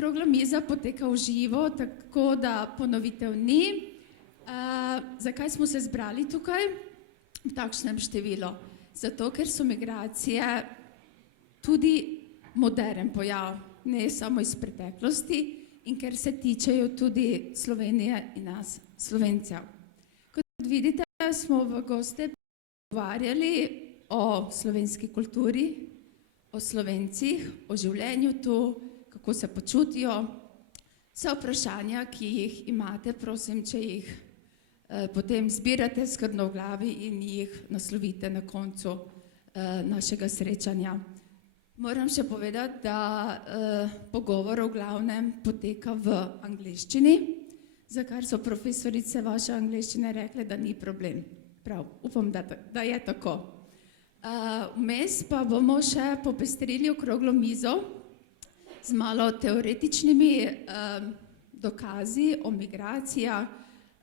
okrogla miza poteka v živo, tako da ponovitev ni. Zakaj smo se zbrali tukaj v takšnem številu? Zato, ker so migracije tudi moderen pojav, ne samo iz preteklosti, in ker se tičejo tudi Slovenije in nas, Slovencev. Kot vidite, smo v goste pogovarjali o slovenski kulturi, o Slovencih, o življenju tu, kako se počutijo. Vse vprašanja, ki jih imate, prosim, če jih potem zbirate skrbno v glavi in jih naslovite na koncu našega srečanja. Moram še povedati, da pogovor v glavnem poteka v angleščini, za kar so profesorice vaše angleščine rekle, da ni problem. Prav, upam, da je tako. Vmes pa bomo še popestrili okroglo mizo z malo teoretičnimi dokazi o migracijah.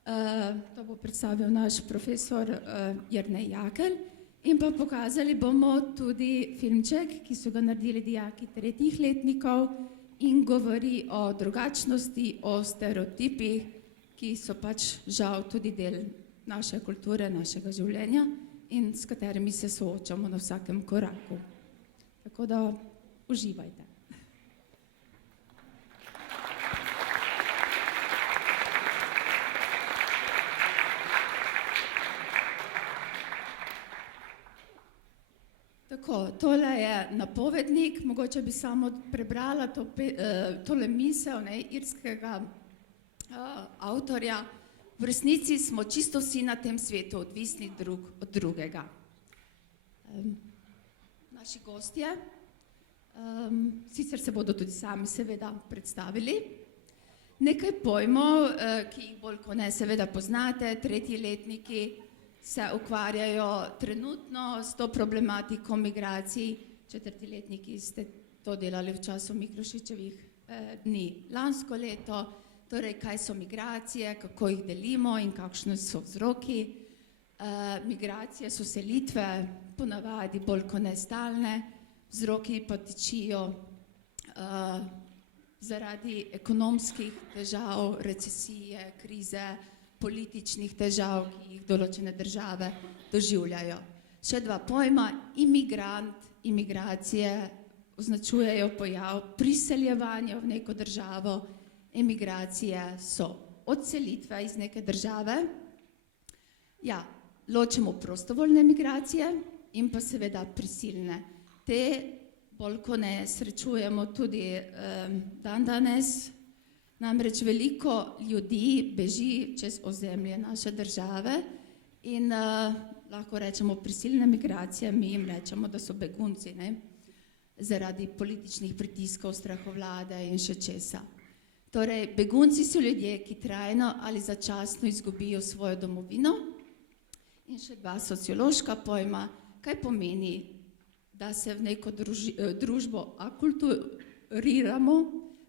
To bo predstavil naš profesor Jernej Jakelj in pa pokazali bomo tudi filmček, ki so ga naredili dijaki 3. letnikov in govori o drugačnosti, o stereotipih, ki so pač žal tudi del naše kulture, našega življenja in s katerimi se soočamo na vsakem koraku. Tako da uživajte. Tako, tole je napovednik, mogoče bi samo prebrala tole misel irskega avtorja. V resnici smo čisto vsi na tem svetu odvisni drug od drugega. Naši gostje, sicer se bodo tudi sami seveda predstavili. Nekaj pojmov, ki jih bolj kot ne seveda poznate, 3. letniki se ukvarjajo trenutno s to problematiko migracij, 4. letniki ste to delali v času Miklošičevih dni lansko leto. Torej, kaj so migracije, kako jih delimo in kakšni so vzroki. Migracije so selitve, ponavadi bolj kot ne stalne, vzroki pa tičijo zaradi ekonomskih težav, recesije, krize, političnih težav, ki jih določene države doživljajo. Še 2 pojma, imigrant, imigracije označujejo pojav priseljevanja v neko državo. Emigracije so odselitve iz neke države. Ja, ločimo prostovoljne migracije in pa seveda prisilne. Te bolj kot ne srečujemo tudi dandanes. Namreč veliko ljudi beži čez ozemlje naše države in lahko rečemo prisilne migracije, mi jim rečemo, da so begunci, zaradi političnih pritiskov, strahovlade in še česa. Torej, begunci so ljudje, ki trajno ali začasno izgubijo svojo domovino. In še 2 sociološka pojma, kaj pomeni, da se v neko družbo akulturiramo,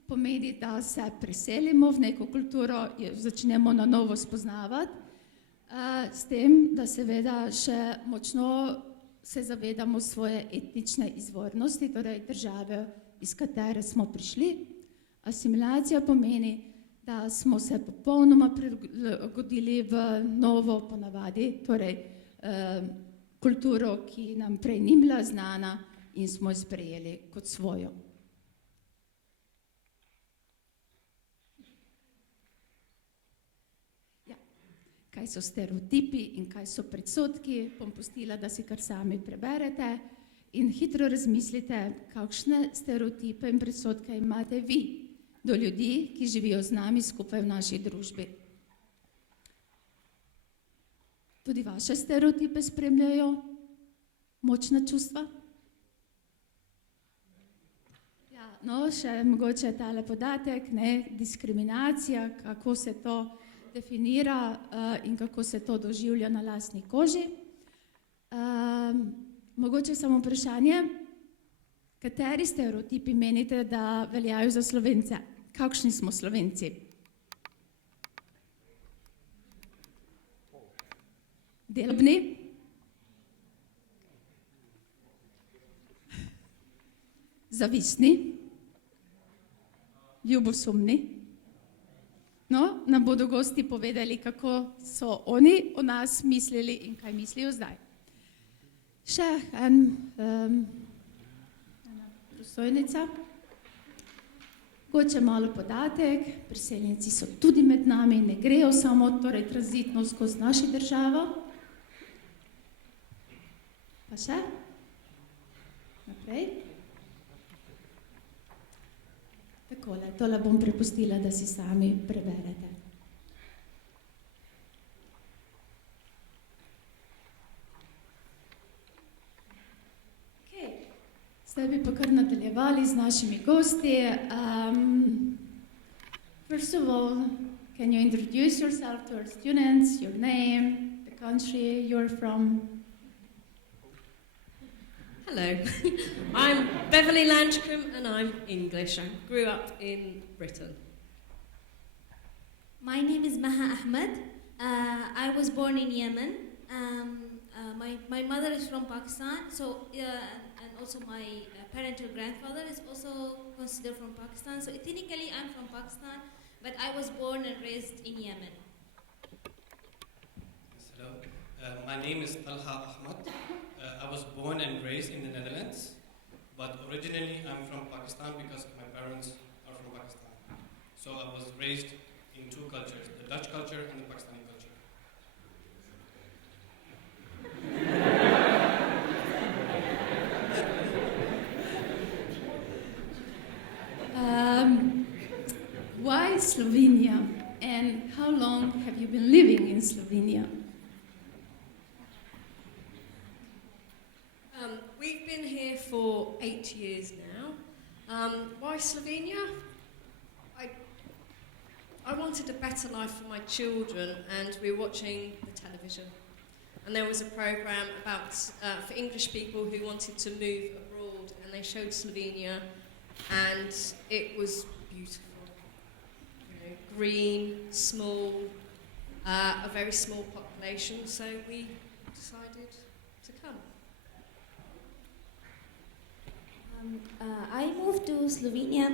pomeni, da se preselimo v neko kulturo, začnemo na novo spoznavati, s tem, da seveda še močno se zavedamo svoje etnične izvornosti, torej države, iz katere smo prišli. Asimilacija pomeni, da smo se popolnoma prilagodili v novo ponavadi, torej kulturo, ki nam prej ni bila znana in smo jo sprejeli kot svojo. Ja, kaj so stereotipi in kaj so predsodki, bom pustila, da si kar sami preberete in hitro razmislite, kakšne stereotipe in predsodke imate vi do ljudi, ki živijo z nami skupaj v naši družbi. Tudi vaše stereotipe spremljajo močna čustva? Ja, no, še mogoče tale podatek, diskriminacija, kako se to definira in kako se to doživlja na lastni koži. Mogoče samo vprašanje, kateri stereotipi menite, da veljajo za Slovence? Kakšni smo Slovenci? Delovni? Zavistni? ljubosumni. No, nam bodo gosti povedali, kako so oni o nas mislili in kaj mislijo zdaj. Še ena prosojnica. Mogoče malo podatek, priseljenci so tudi med nami, ne grejo samo torej tranzitno skozi našo državo. Pa še? Naprej. Takole, tole bom prepustila, da si sami preberete. Zdaj bi pa kar nadaljevali z našimi gosti. First of all, can you introduce yourself to our students, your name, the country you're from? Hello, I'm Beverly Landcombe and I'm English. I grew up in Britain. My name is Maha Ahmed. I was born in Yemen. My mother is from Pakistan, and also my parental grandfather is also considered from Pakistan. So ethnically I'm from Pakistan, but I was born and raised in Yemen. Hello, my name is Talha Ahmad. I was born and raised in the Netherlands, but originally I'm from Pakistan because my parents are from Pakistan. So I was raised in two cultures, the Dutch culture and the Pakistani culture. Why Slovenia, and how long have you been living in Slovenia? We've been here for 8 years now. Why Slovenia? I wanted a better life for my children, and we were watching the television. And there was a program about for English people who wanted to move abroad, and they showed Slovenia, and it was beautiful. You know, green, small, a very small population, so we decided to come. I moved to Slovenia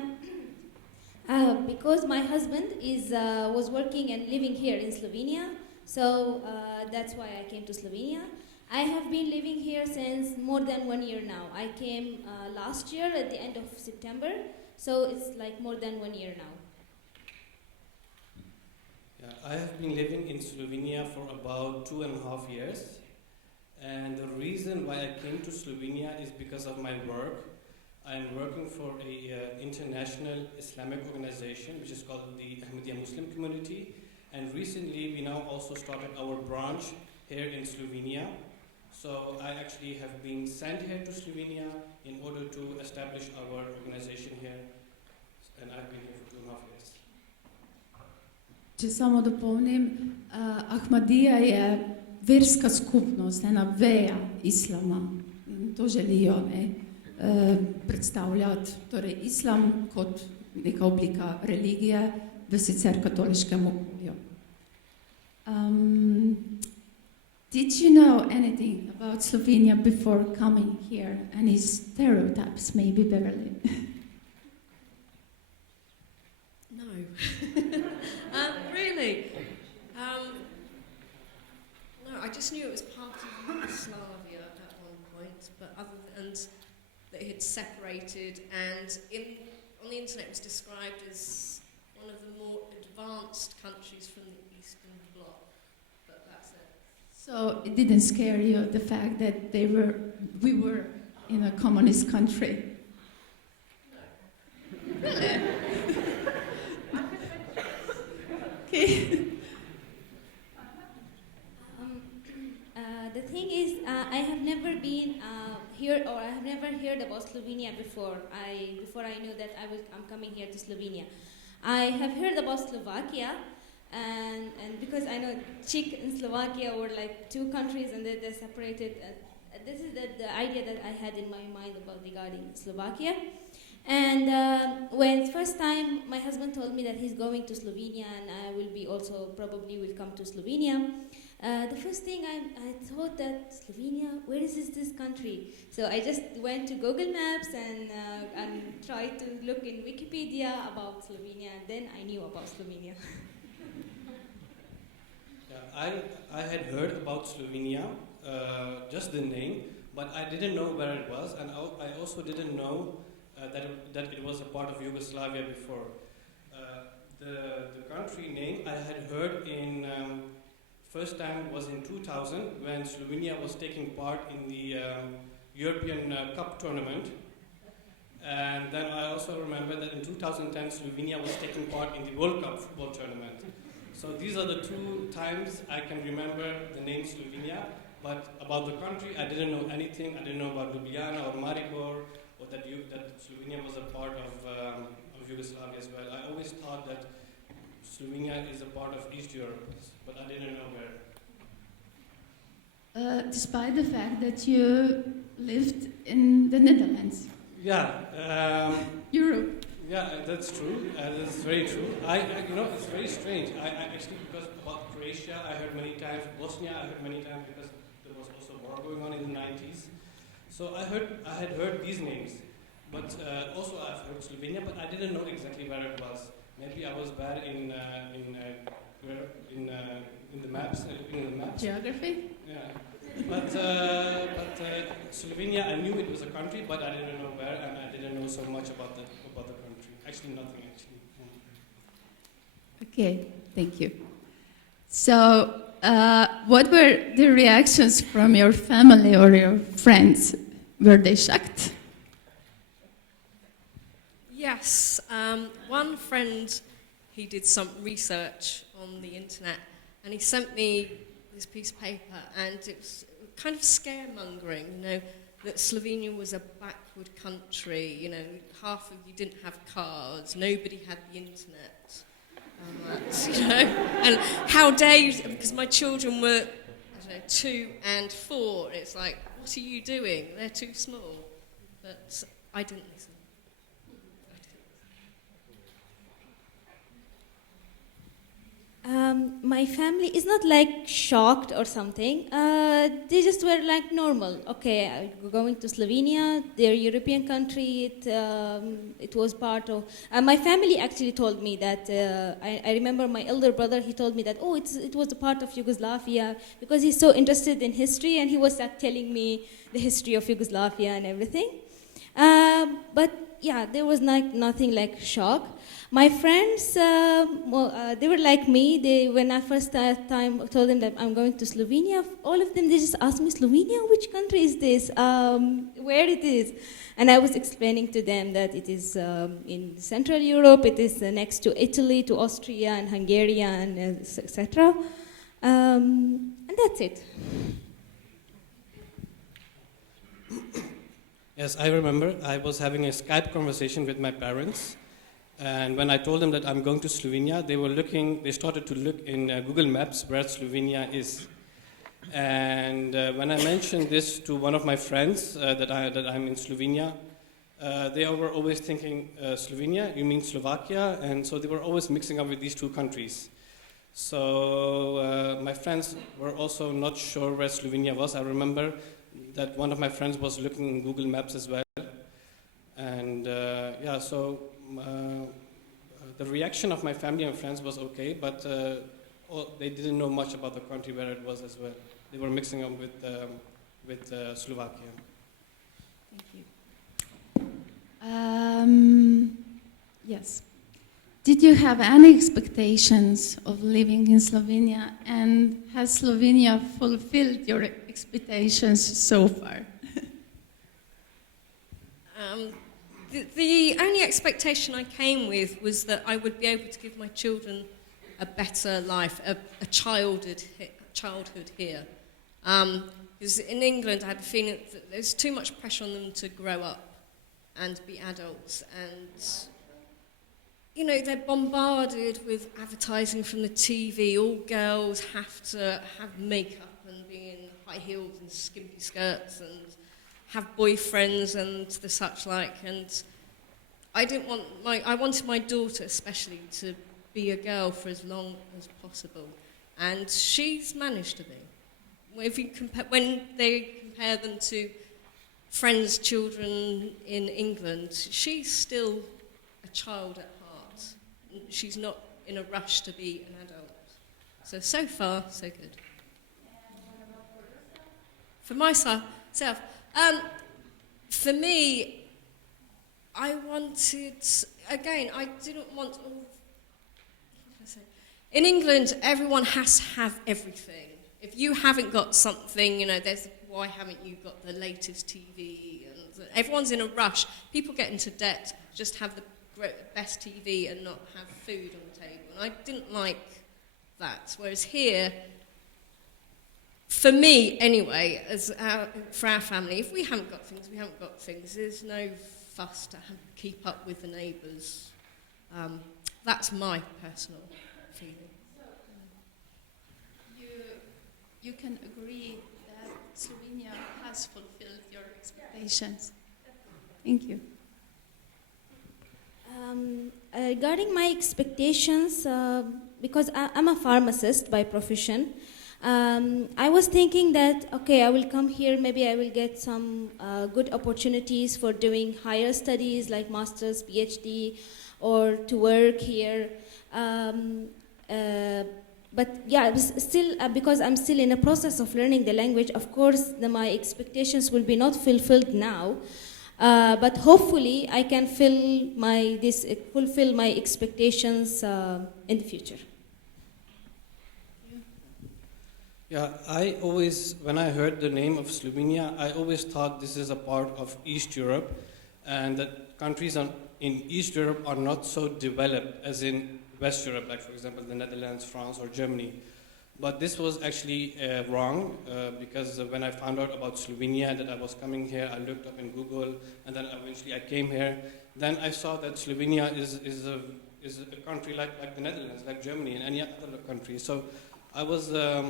because my husband was working and living here in Slovenia, so that's why I came to Slovenia. I have been living here since more than 1 year now. I came last year at the end of September, so it's like more than 1 year now. Yeah, I have been living in Slovenia for about 2.5 years, and the reason why I came to Slovenia is because of my work. I am working for an international Islamic organization which is called the Ahmadiyya Muslim Community, and recently we now also started our branch here in Slovenia. So I actually have been sent here to Slovenia in order to establish our organization here, and I've been here for 2.5 years. Če samo dopolnim, Ahmadija je verska skupnost, ena veja islama. To želijo, predstavljati torej islam kot neka oblika religije v sicer katoliškem okolju. Did you know anything about Slovenia before coming here? Any stereotypes, maybe, Beverly? No. Really? No, I just knew it was part of Yugoslavia at one point, but other than that it had separated, and on the internet it was described as one of the more advanced countries from the Eastern Bloc, but that's it. So it didn't scare you, the fact that we were in a communist country? No. Really? Okay. The thing is, I have never been here, or I have never heard about Slovenia before. Before I knew that I'm coming here to Slovenia. I have heard about Slovakia, and because I know Czech and Slovakia were like two countries and they're separated. This is the idea that I had in my mind about regarding Slovakia. And when first time my husband told me that he's going to Slovenia and I will be also probably will come to Slovenia, The first thing I thought that Slovenia, where is this country? So I just went to Google Maps and tried to look in Wikipedia about Slovenia, and then I knew about Slovenia. Yeah, I had heard about Slovenia, just the name, but I didn't know where it was, and I also didn't know that it was a part of Yugoslavia before. The country name I had heard in first time was in 2000 when Slovenia was taking part in the European Cup tournament. And then I also remember that in 2010 Slovenia was taking part in the World Cup football tournament. So these are the two times I can remember the name Slovenia, but about the country I didn't know anything. I didn't know about Ljubljana or Maribor, or that Slovenia was a part of Yugoslavia as well. I always thought that Slovenia is a part of East Europe, but I didn't know where. Despite the fact that you lived in the Netherlands, Yeah, Europe. yeah, that's true. That's very true. It's very strange. I actually, because about Croatia, I heard many times. Bosnia, I heard many times because there was also war going on in the 90s. So I had heard these names, but also I've heard Slovenia, but I didn't know exactly where it was. Maybe I was bad in the maps, looking in the maps. Geography? Yeah. But Slovenia, I knew it was a country, but I didn't know where, and I didn't know so much about the country. Actually, nothing. Actually. Okay, thank you. So, what were the reactions from your family or your friends? Were they shocked? Yes, one friend, he did some research on the internet, and he sent me this piece of paper, and it was kind of scaremongering, that Slovenia was a backward country, half of you didn't have cars, nobody had the internet, and how dare you, because my children were, 2 and 4, it's like, what are you doing? They're too small. But I didn't listen. My family is not like shocked or something. They just were like normal. Okay, going to Slovenia, their European country. It was part of. My family actually told me that. I remember my elder brother. He told me that it was a part of Yugoslavia because he's so interested in history, and he was telling me the history of Yugoslavia and everything. But yeah, there was nothing like shock. My friends, they were like me. When I first time told them that I'm going to Slovenia, all of them, they just asked me, Slovenia, which country is this? Where it is? And I was explaining to them that it is in Central Europe, it is next to Italy, to Austria and Hungary and etc. And that's it. Yes, I remember I was having a Skype conversation with my parents, and when I told them that I'm going to Slovenia, they started to look in Google Maps where Slovenia is. And when I mentioned this to one of my friends that I'm in Slovenia, they were always thinking, Slovenia, you mean Slovakia? And so they were always mixing up with these two countries. So my friends were also not sure where Slovenia was. I remember that one of my friends was looking in Google Maps as well. And the reaction of my family and friends was okay, but they didn't know much about the country where it was as well. They were mixing up with Slovakia. Thank you. Yes. Did you have any expectations of living in Slovenia, and has Slovenia fulfilled your expectations so far? The only expectation I came with was that I would be able to give my children a better life, a childhood here. Because in England I had the feeling that there's too much pressure on them to grow up and be adults, and they're bombarded with advertising from the TV. All girls have to have makeup and be in high heels and skimpy skirts and have boyfriends and the such like. And I wanted my daughter especially to be a girl for as long as possible. and she's managed to be. If you when they compare them to friends' children in England, she's still a child at heart. She's not in a rush to be an adult. So far, so good. For myself, for me, I wanted, again, I didn't want all, what can I say? In England, everyone has to have everything. If you haven't got something, you know, there's why haven't you got the latest TV? And everyone's in a rush. People get into debt, just have the best TV and not have food on the table. And I didn't like that. Whereas here, for me anyway, for our family, if we haven't got things, we haven't got things. There's no fuss to keep up with the neighbours. That's my personal feeling. You can agree that Slovenia has fulfilled your expectations. Thank you. Regarding my expectations, because I'm a pharmacist by profession, I was thinking that, okay, I will come here, maybe I will get some good opportunities for doing higher studies like master's, PhD, or to work here. But yeah, still, because I'm still in the process of learning the language, of course, my expectations will be not fulfilled now. But hopefully, I can fulfill my expectations in the future. Yeah, I always, when I heard the name of Slovenia, I always thought this is a part of East Europe, and that countries in East Europe are not so developed as in West Europe, like for example the Netherlands, France, or Germany. But this was actually wrong, because when I found out about Slovenia, that I was coming here, I looked up in Google, and then eventually I came here. Then I saw that Slovenia is a country like the Netherlands, like Germany, and any other country. So I was, I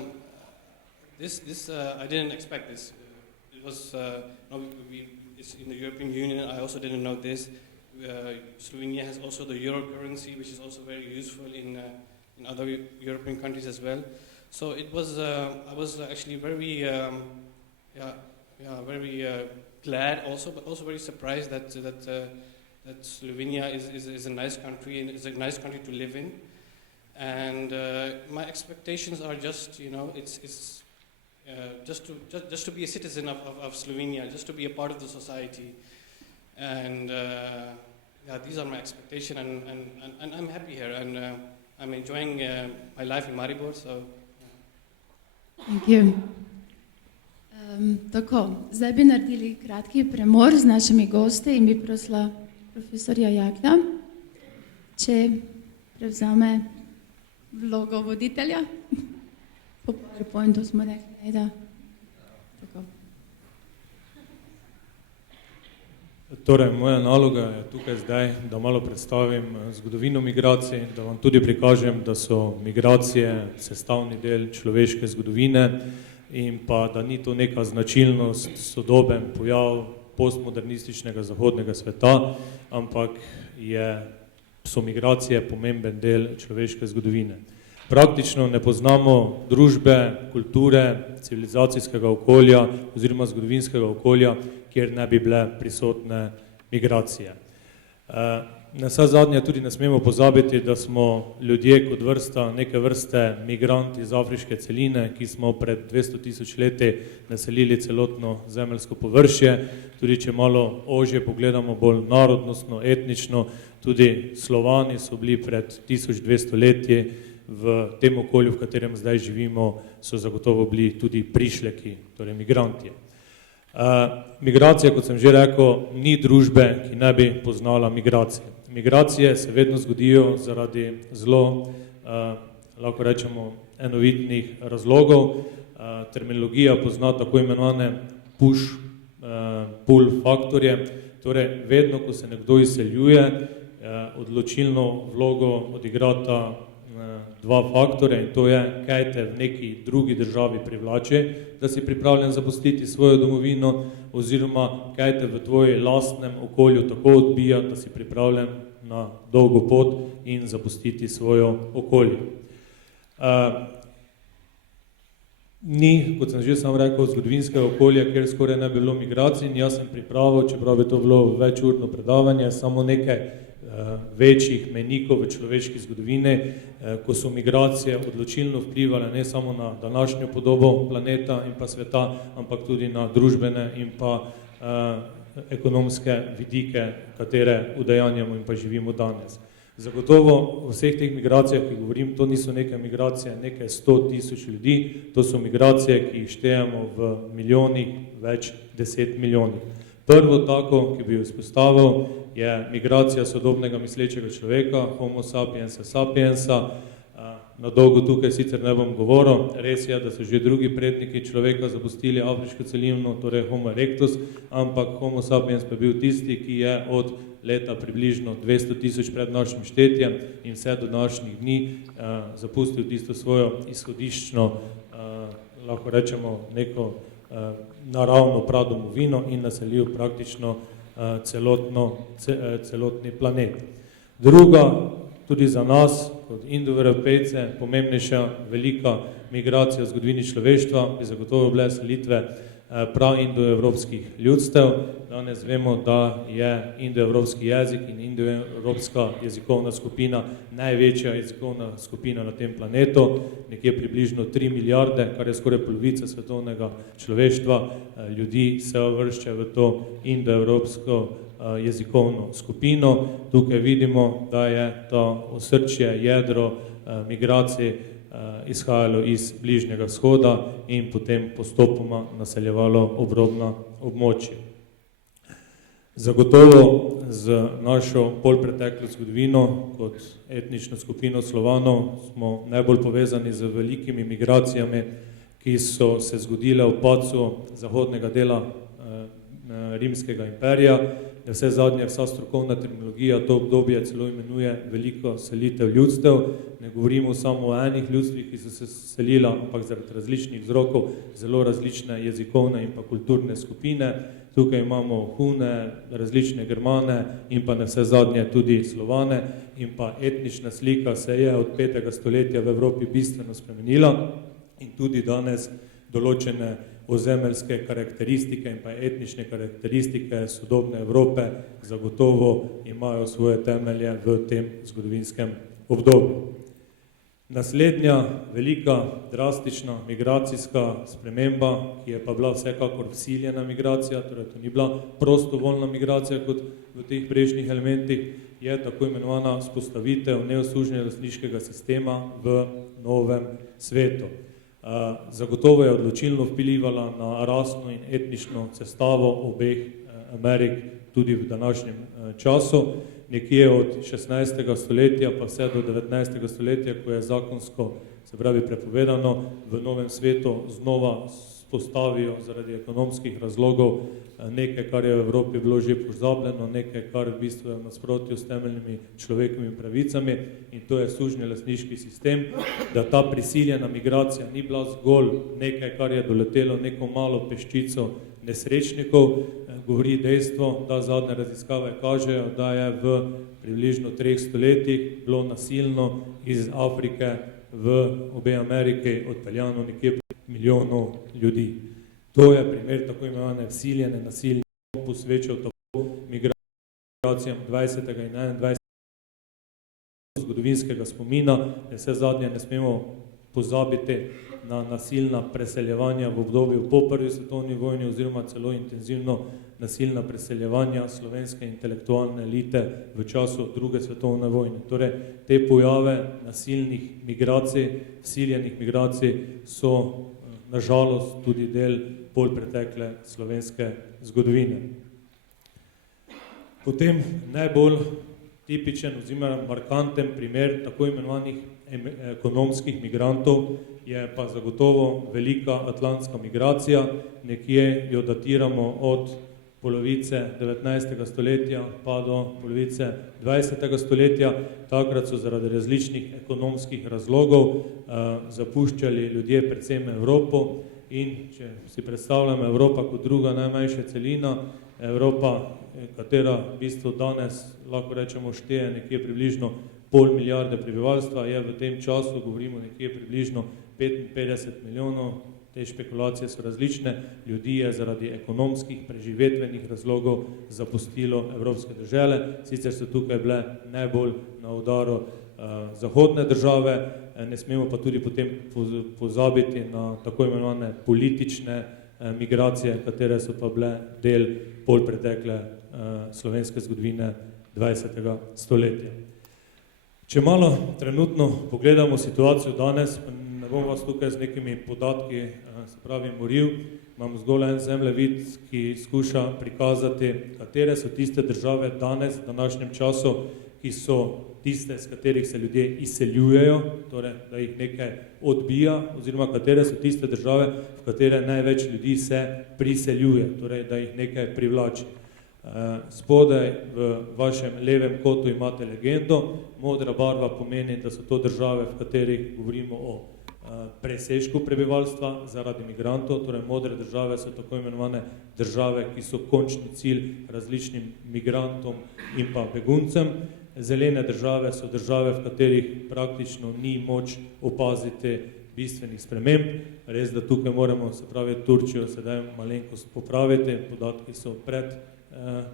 didn't expect this. It was, it's in the European Union, I also didn't know this. Slovenia has also the euro currency, which is also very useful in other European countries as well. So it was. I was actually very, very glad also, but also very surprised that Slovenia is a nice country and is a nice country to live in. And my expectations are just, it's just to be a citizen of Slovenia, just to be a part of the society. And these are my expectations, and I'm happy here, and I'm enjoying my life in Maribor. So, Thank you. Tako, zdaj bi naredili kratki premor z našimi gosti in bi prosila profesorja Jaklja, če prevzame vlogo voditelja. Po PowerPointu smo rekli, da. Tako. Torej, moja naloga je tukaj zdaj, da malo predstavim zgodovino migracij, da vam tudi prikažem, da so migracije sestavni del človeške zgodovine in pa, da ni to neka značilnost, sodoben pojav postmodernističnega zahodnega sveta, ampak so migracije pomemben del človeške zgodovine. Praktično ne poznamo družbe, kulture, civilizacijskega okolja oziroma zgodovinskega okolja, kjer ne bi bile prisotne migracije. Na vse zadnje tudi ne smemo pozabiti, da smo ljudje kot vrsta, neke vrste migranti iz afriške celine, ki smo pred 200 tisoč leti naselili celotno zemeljsko površje. Tudi če malo ožje pogledamo, bolj narodnostno, etnično, tudi Slovani so bili pred 1200 leti v tem okolju, v katerem zdaj živimo, so zagotovo bili tudi prišleki, torej migranti. Migracije, kot sem že rekel, ni družbe, ki ne bi poznala migracije. Migracije se vedno zgodijo zaradi zelo, lahko rečemo, enovitnih razlogov. Terminologija pozna tako imenovane push-pull faktorje, torej vedno, ko se nekdo izseljuje, odločilno vlogo odigrata dva faktorja, in to je, kaj te v neki drugi državi privlači, da si pripravljen zapustiti svojo domovino, oziroma kaj te v tvoji lastnem okolju tako odbija, da si pripravljen na dolgo pot in zapustiti svojo okolje. Ni, kot sem že sam rekel, zgodovinskega okolja, kjer skoraj ne bi bilo migracij, in jaz sem pripravil, čeprav bi to bilo večurno predavanje, samo nekaj večjih mejnikov v človeški zgodovini, ko so migracije odločilno vplivale ne samo na današnjo podobo planeta in pa sveta, ampak tudi na družbene in pa ekonomske vidike, katere udejanjamo in pa živimo danes. Zagotovo v vseh teh migracijah, ki govorim, to niso neke migracije, nekaj 100.000 ljudi, to so migracije, ki jih štejemo v milijonih, več 10 milijonov. Prvo tako, ki bi jo izpostavil, je migracija sodobnega mislečega človeka, homo sapiensa sapiensa. Na dolgo tukaj sicer ne bom govoril, res je, da so že drugi predniki človeka zapustili afriško celino, torej homo erectus, ampak homo sapiens pa bil tisti, ki je od leta približno 200.000 pred našim štetjem in vse do današnjih dni zapustil tisto svojo izhodiščno, lahko rečemo, neko naravno pradomovino in naselil praktično celotni planet. Druga, tudi za nas, kot indoevropejce, pomembnejša velika migracija v zgodovini človeštva bi zagotovo bile selitve praindoevropskih ljudstev. Danes vemo, da je indoevropski jezik in indoevropska jezikovna skupina največja jezikovna skupina na tem planetu, nekje približno 3 milijarde, kar je skoraj polovica svetovnega človeštva, ljudi se uvršča v to indoevropsko jezikovno skupino. Tukaj vidimo, da je to osrčje, jedro migracij izhajalo iz Bližnjega vzhoda in potem postopoma naseljevalo obrobna območja. Zagotovo z našo polpreteklo zgodovino kot etnično skupino Slovanov smo najbolj povezani z velikimi migracijami, ki so se zgodile v padcu zahodnega dela Rimskega imperija. Vse zadnje, vsa strokovna terminologija to obdobje celo imenuje veliko selitev ljudstev. Ne govorimo samo o enih ljudstvih, ki so se selila, ampak zaradi različnih vzrokov, zelo različne jezikovne in pa kulturne skupine. Tukaj imamo Hune, različne Germane in pa na vse zadnje tudi Slovane in pa etnična slika se je od 5. stoletja v Evropi bistveno spremenila in tudi danes določene ozemeljske karakteristike in pa etnične karakteristike sodobne Evrope zagotovo imajo svoje temelje v tem zgodovinskem obdobju. Naslednja velika, drastična migracijska sprememba, ki je pa bila vsekakor vsiljena migracija, torej to ni bila prostovoljna migracija kot v teh prejšnjih elementih, je tako imenovana vzpostavitev neosuženega lastniškega sistema v novem svetu. Zagotovo je odločilno vplivala na rasno in etnično sestavo obeh Amerik tudi v današnjem času. Nekje od 16. stoletja pa vse do 19. stoletja, ko je zakonsko, se pravi prepovedano, v novem svetu znova spostavijo zaradi ekonomskih razlogov nekaj, kar je v Evropi bilo že pozabljeno, nekaj, kar v bistvu je v nasprotju s temeljnimi človekovimi pravicami in to je sužnji lastniški sistem, da ta prisiljena migracija ni bila zgolj nekaj, kar je doletelo neko malo peščico nesrečnikov, govori dejstvo, da zadnje raziskave kažejo, da je v približno 3 stoletjih bilo nasilno iz Afrike v obe Ameriki odpeljano nekje milijonov ljudi. To je primer tako imenovane vsiljene nasilne, posvečal tako migracijam 20. in 21. zgodovinskega spomina, da vse zadnje ne smemo pozabiti na nasilna preseljevanja v obdobju po prvi svetovni vojni oziroma celo intenzivno nasilna preseljevanja slovenske intelektualne elite v času druge svetovne vojne. Torej, te pojave nasilnih migracij, vsiljenih migracij so nažalost tudi del polpretekle slovenske zgodovine. Potem najbolj tipičen oziroma markanten primer tako imenovanih ekonomskih migrantov je pa zagotovo velika atlantska migracija. Nekje jo datiramo od polovice 19. stoletja pa do polovice 20. stoletja. Takrat so zaradi različnih ekonomskih razlogov zapuščali ljudje predvsem Evropo in če si predstavljamo Evropa kot druga najmanjša celina, Evropa, katera v bistvu danes lahko rečemo šteje nekje približno pol milijarde prebivalstva, je v tem času, govorimo nekje približno 55 milijonov, te špekulacije so različne, ljudi je zaradi ekonomskih, preživetvenih razlogov zapustilo evropske države, sicer so tukaj bile najbolj na udaru zahodne države, ne smemo pa tudi potem pozabiti na tako imenovane politične migracije, katere so pa bile del polpretekle slovenske zgodovine 20. stoletja. Če malo trenutno pogledamo situacijo danes, ne bom vas tukaj z nekimi podatki, se pravi, moril, imam zgolj en zemljevid, ki skuša prikazati, katere so tiste države danes, v današnjem času, ki so tiste, z katerih se ljudje izseljujejo, torej, da jih nekaj odbija, oziroma katere so tiste države, v katere največ ljudi se priseljuje, torej, da jih nekaj privlači. Spodaj v vašem levem kotu imate legendo, modra barva pomeni, da so to države, v katerih govorimo o presežku prebivalstva zaradi migrantov, torej modre države so tako imenovane države, ki so končni cilj različnim migrantom in pa beguncem. Zelene države so države, v katerih praktično ni moč opaziti bistvenih sprememb. Res, da tukaj moramo, se pravi, Turčijo sedaj malenkost popraviti, podatki so pred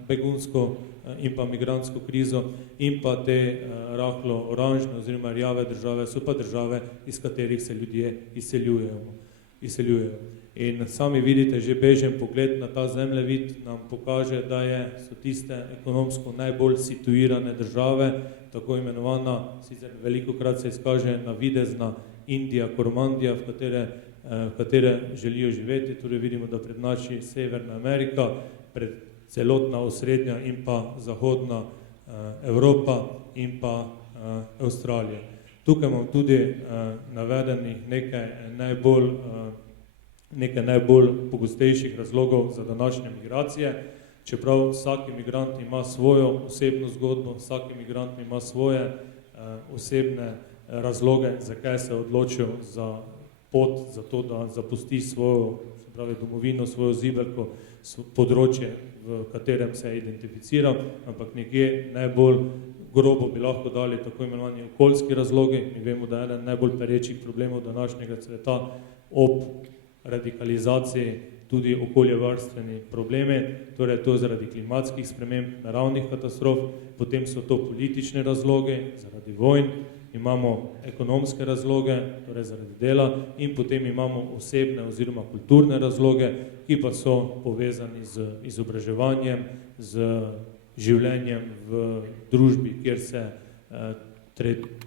begunsko in pa migrantsko krizo, in pa te rahlo oranžne oziroma rjave države so pa države, iz katerih se ljudje izseljujejo. In sami vidite, že bežen pogled na ta zemljevid nam pokaže, da so tiste ekonomsko najbolj situirane države, tako imenovana, sicer velikokrat se izkaže navidezna Indija, Kormandija, v katere želijo živeti, torej vidimo, da pred naši Severna Amerika, pred celotna osrednja in pa zahodna Evropa in pa Avstralija. Tukaj imam tudi navedenih nekaj najbolj pogostejših razlogov za današnje migracije, čeprav vsak imigrant ima svojo osebno zgodbo, vsak imigrant ima svoje osebne razloge, zakaj se odločil za pot, za to, da zapusti svojo, se pravi, domovino, svojo zibelko, področje, v katerem se je identificiral, ampak nekje najbolj grobo bi lahko dali tako imenovani okoljski razlogi. Mi vemo, da je eden najbolj perečih problemov današnjega sveta ob radikalizaciji tudi okoljevarstveni problemi, torej to zaradi klimatskih sprememb, naravnih katastrof, potem so to politične razloge zaradi vojn, imamo ekonomske razloge, torej zaradi dela, in potem imamo osebne oziroma kulturne razloge, ki pa so povezani z izobraževanjem, z življenjem v družbi, kjer se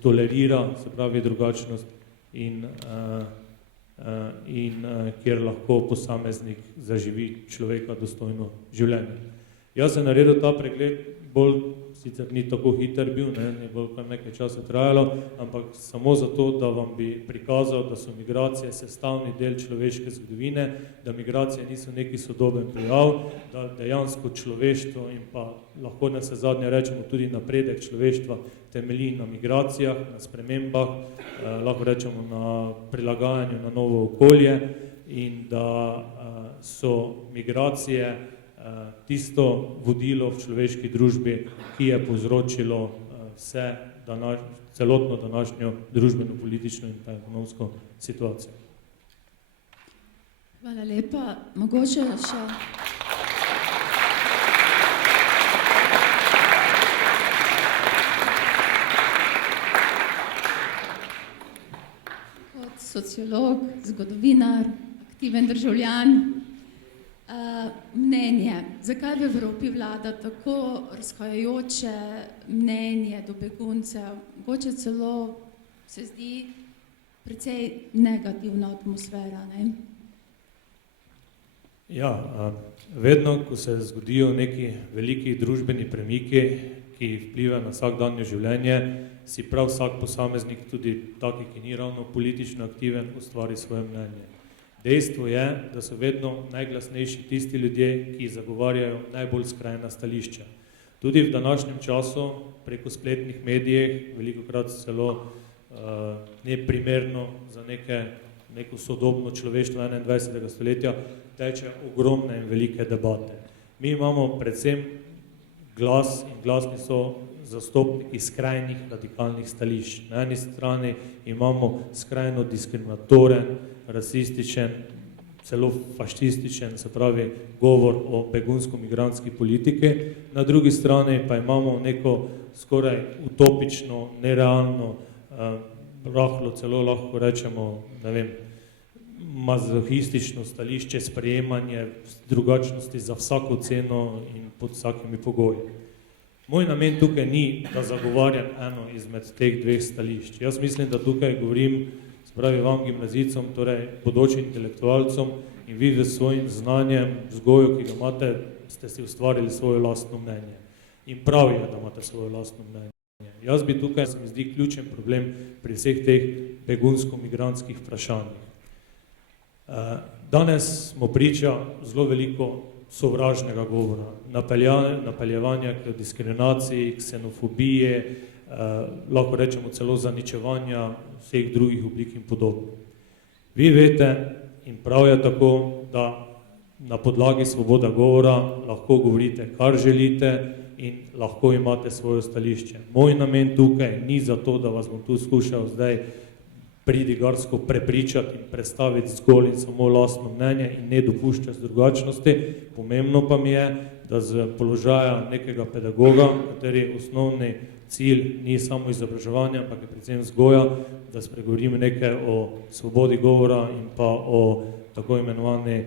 tolerira, se pravi, drugačnost in kjer lahko posameznik zaživi človeka dostojno življenje. Jaz sem naredil ta pregled bolj, sicer ni tako hiter bil, ni bolj kar nekaj časa trajalo, ampak samo zato, da vam bi prikazal, da so migracije sestavni del človeške zgodovine, da migracije niso neki sodoben pojav, da dejansko človeštvo in pa lahko navsezadnje rečemo tudi napredek človeštva temelji na migracijah, na spremembah, lahko rečemo na prilagajanju na novo okolje in da so migracije tisto vodilo v človeški družbi, ki je povzročilo celotno današnjo družbeno, politično in pa ekonomsko situacijo. Hvala lepa. Mogoče še... Kot sociolog, zgodovinar, aktiven državljan, mnenje, zakaj v Evropi vlada tako razhajajoče mnenje do beguncev, mogoče celo se zdi precej negativna atmosfera, ne? Ja, vedno, ko se zgodijo neki veliki družbeni premiki, ki vplivajo na vsakdanje življenje, si prav vsak posameznik, tudi taki, ki ni ravno politično aktiven, ustvari svoje mnenje. Dejstvo je, da so vedno najglasnejši tisti ljudje, ki zagovarjajo najbolj skrajna stališča. Tudi v današnjem času preko spletnih medijev, velikokrat celo neprimerno za neko sodobno človeštvo 21. stoletja, teče ogromne in velike debate. Mi imamo predvsem glas in glasni so zastopniki skrajnih radikalnih stališč. Na eni strani imamo skrajno diskriminatoren, rasističen, celo fašističen, se pravi, govor o begunsko-migrantski politiki, na drugi strani pa imamo neko skoraj utopično, nerealno, rahlo celo lahko rečemo, ne vem, mazohistično stališče, sprejemanje drugačnosti za vsako ceno in pod vsakimi pogoji. Moj namen tukaj ni, da zagovarjam eno izmed teh dveh stališč. Jaz mislim, da tukaj govorim, se pravi vam gimnazijcom, torej bodočim intelektualcom, in vi v svojim znanjem, vzgoju, ki ga imate, ste si ustvarili svoje lastno mnenje. In prav je, da imate svoje lastno mnenje. Jaz bi tukaj, se mi zdi, ključen problem pri vseh teh begunsko-migrantskih vprašanjih. Danes smo priča zelo veliko sovražnega govora, napeljevanja k diskriminaciji, ksenofobije, lahko rečemo celo zaničevanja vseh drugih oblik in podobno. Vi veste, in prav je tako, da na podlagi svoboda govora lahko govorite, kar želite in lahko imate svoje stališče. Moj namen tukaj ni zato, da vas bom tu skušal zdaj pridigarsko prepričati in predstaviti zgolj in samo lastno mnenje in ne dopuščati drugačnosti. Pomembno pa mi je, da z položaja nekega pedagoga, kateri osnovni cilj ni samo izobraževanje, ampak je predvsem vzgoja, da spregovorim nekaj o svobodi govora in pa o tako imenovani,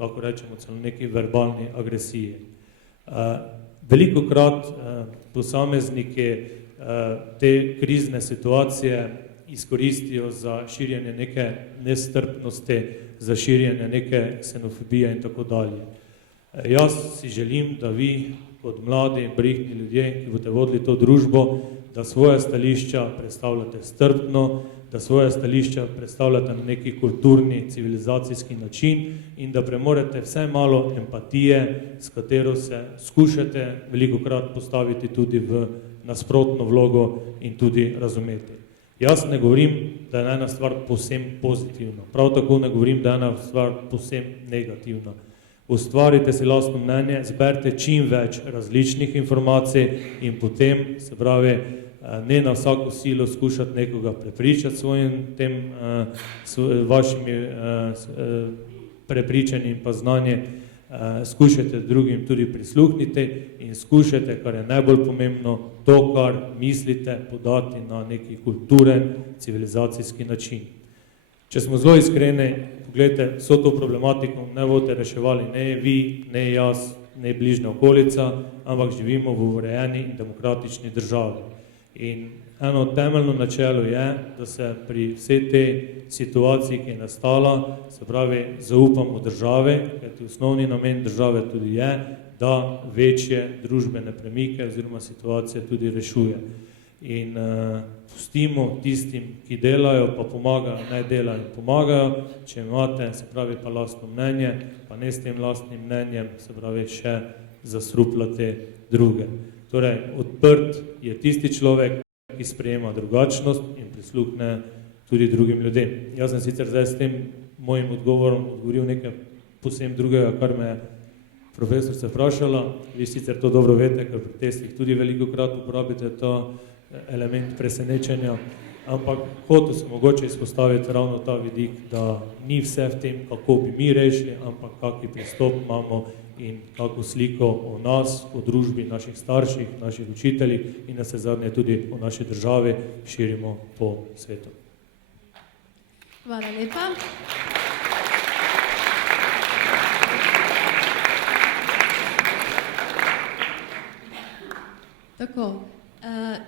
lahko rečemo celo neki verbalni agresiji. Velikokrat posamezniki te krizne situacije izkoristijo za širjenje neke nestrpnosti, za širjenje neke ksenofobije in tako dalje. Jaz si želim, da vi kot mladi, brihtni ljudje, ki boste vodili to družbo, da svoje stališča predstavljate strpno, da svoje stališča predstavljate na neki kulturni, civilizacijski način in da premorete vse malo empatije, s katero se skušate velikokrat postaviti tudi v nasprotno vlogo in tudi razumeti. Jaz ne govorim, da je ena stvar povsem pozitivna, prav tako ne govorim, da je ena stvar povsem negativna. Ustvarite si lastno mnenje, zberite čim več različnih informacij in potem, se pravi, ne na vsako silo skušati nekoga prepričati vašimi prepričanji in pa znanje, skušajte drugim tudi prisluhniti in skušajte, kar je najbolj pomembno, to, kar mislite, podati na neki kulturen, civilizacijski način. Če smo zelo iskreni, pogledajte, vso to problematiko ne boste reševali ne vi, ne jaz, ne bližnja okolica, ampak živimo v urejeni in demokratični državi. In eno temeljno načelo je, da se pri vsej tej situaciji, ki je nastala, se pravi, zaupamo države, kajti osnovni namen države tudi je, da večje družbene premike oziroma situacije tudi rešuje. In pustimo tistim, ki delajo, pa pomagajo, naj delajo in pomagajo, če imate, se pravi, pa lastno mnenje, pa ne s tem lastnim mnenjem, se pravi, še zastrupljate druge. Torej, odprt je tisti človek, ki sprejema drugačnost in prisluhne tudi drugim ljudem. Jaz sem sicer zdaj s tem mojim odgovorom odgovoril nekaj posebno drugega, kar me je profesorica vprašala. Vi sicer to dobro veste, ker pri testih tudi velikokrat uporabite ta element presenečenja, ampak hotel sem mogoče izpostaviti ravno ta vidik, da ni vse v tem, kako bi mi rešili, ampak kakšen pristop imamo in kako sliko o nas, o družbi, naših starših, naših učiteljih in navsezadnje tudi o naši državi širimo po svetu. Hvala lepa. Tako,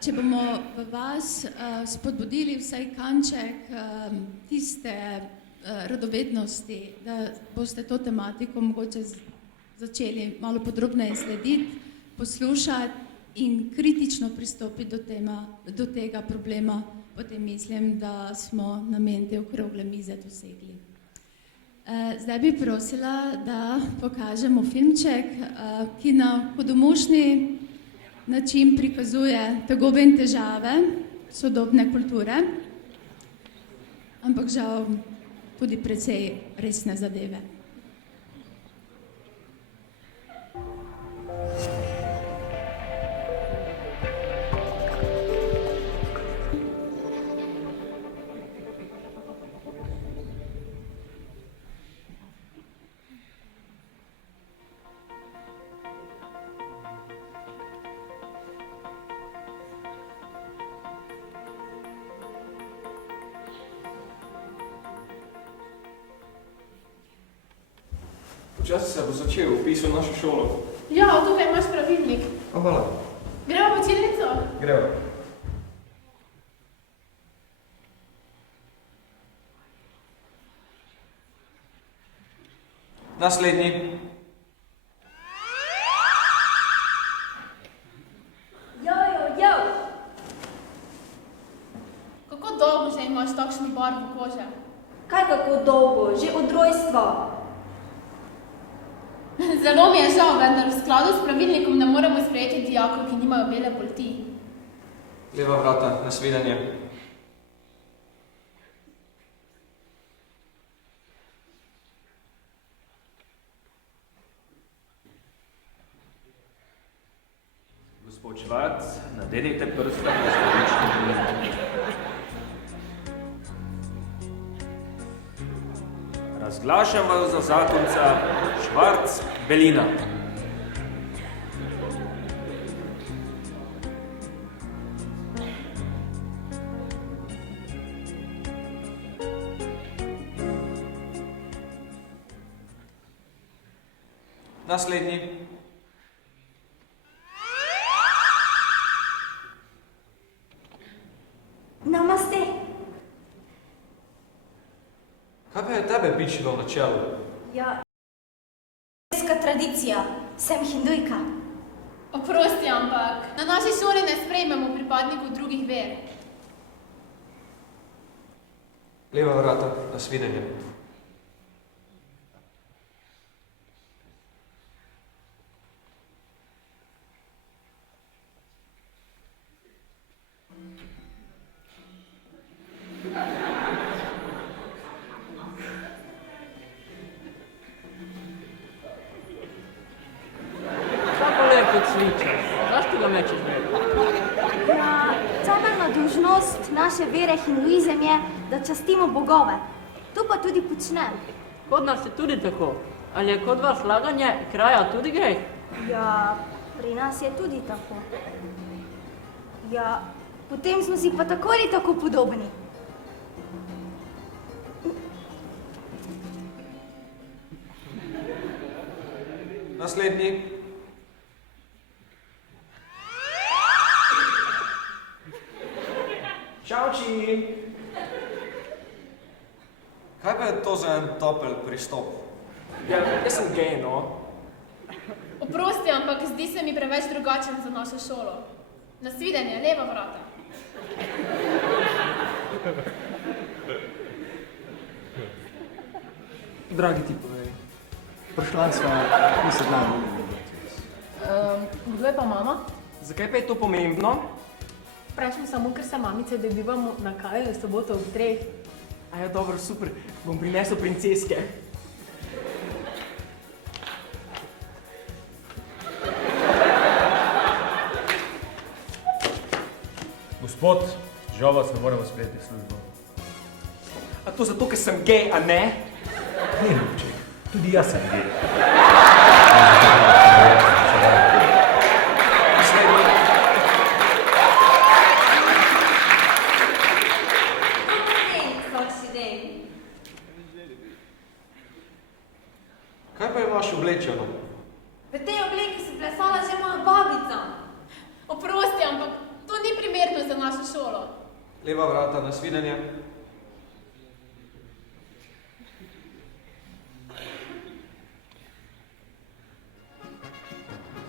če bomo v vas spodbudili vsaj kanček tiste radovednosti, da boste to tematiko mogoče začeli malo podrobneje slediti, poslušati in kritično pristopiti do tega problema, potem mislim, da smo namen te okrogle mize dosegli. Zdaj bi prosila, da pokažemo filmček, ki na hudomušni način prikazuje tegobe in težave sodobne kulture, ampak žal tudi precej resne zadeve. Počasi se bo začel vpis v našo šolo. Ja, tukaj imaš pravilnik. Hvala. Gremo v učilnico? Gremo. Naslednji. Jo. Kako dolgo že imaš takšno barvo kože? Kaj kako dolgo? Že od rojstva. Zelo mi je žal, vendar v skladu s pravilnikom ne moremo sprejeti dijakov, ki nimajo bele polti. Leva vrata, nasvidenje. Gospod Švarc, nadenite prsta na stolični blizno. Razglašam vas za zakonca Švarc Belina. Naslednji. Namaste. Kaj pa je tebe pičilo na čelu? Ja. Tradicija. Sem hindujka. Oprosti, ampak na naši šoli ne sprejmemo pripadnikov drugih ver. Leva vrata, nasvidenje. Temeljna dolžnost naše vere hinduizem je, da častimo bogove. To pa tudi počnem. Kod nas je tudi tako. Ali je kod vas laganje kraja tudi greh? Ja, pri nas je tudi tako. Ja, potem smo si pa tako ali tako podobni. Naslednji. Čauči! Kaj pa je to za en topel pristop? Ja, jaz sem gej, no. Oprosti, ampak zdi se mi preveč drugačen za našo šolo. Nasvidenje, leva vrata. Dragi ti povej, prišla sva, nisem dan. Kdo je pa mama? Zakaj pa je to pomembno? Vprašam samo, ker se mamice dobivamo na kavi v soboto ob 3. A ja, dobro, super, bom prinesel princeske. Gospod, žal vas ne moremo sprejeti v službo. A to zato, ker sem gej, a ne? Ne, ljubček, tudi jaz sem gej. Kaj pa imaš oblečeno? V tej obleki si plesala že moja babica. Oprosti, ampak to ni primerno za našo šolo. Leva vrata, nasvidenje.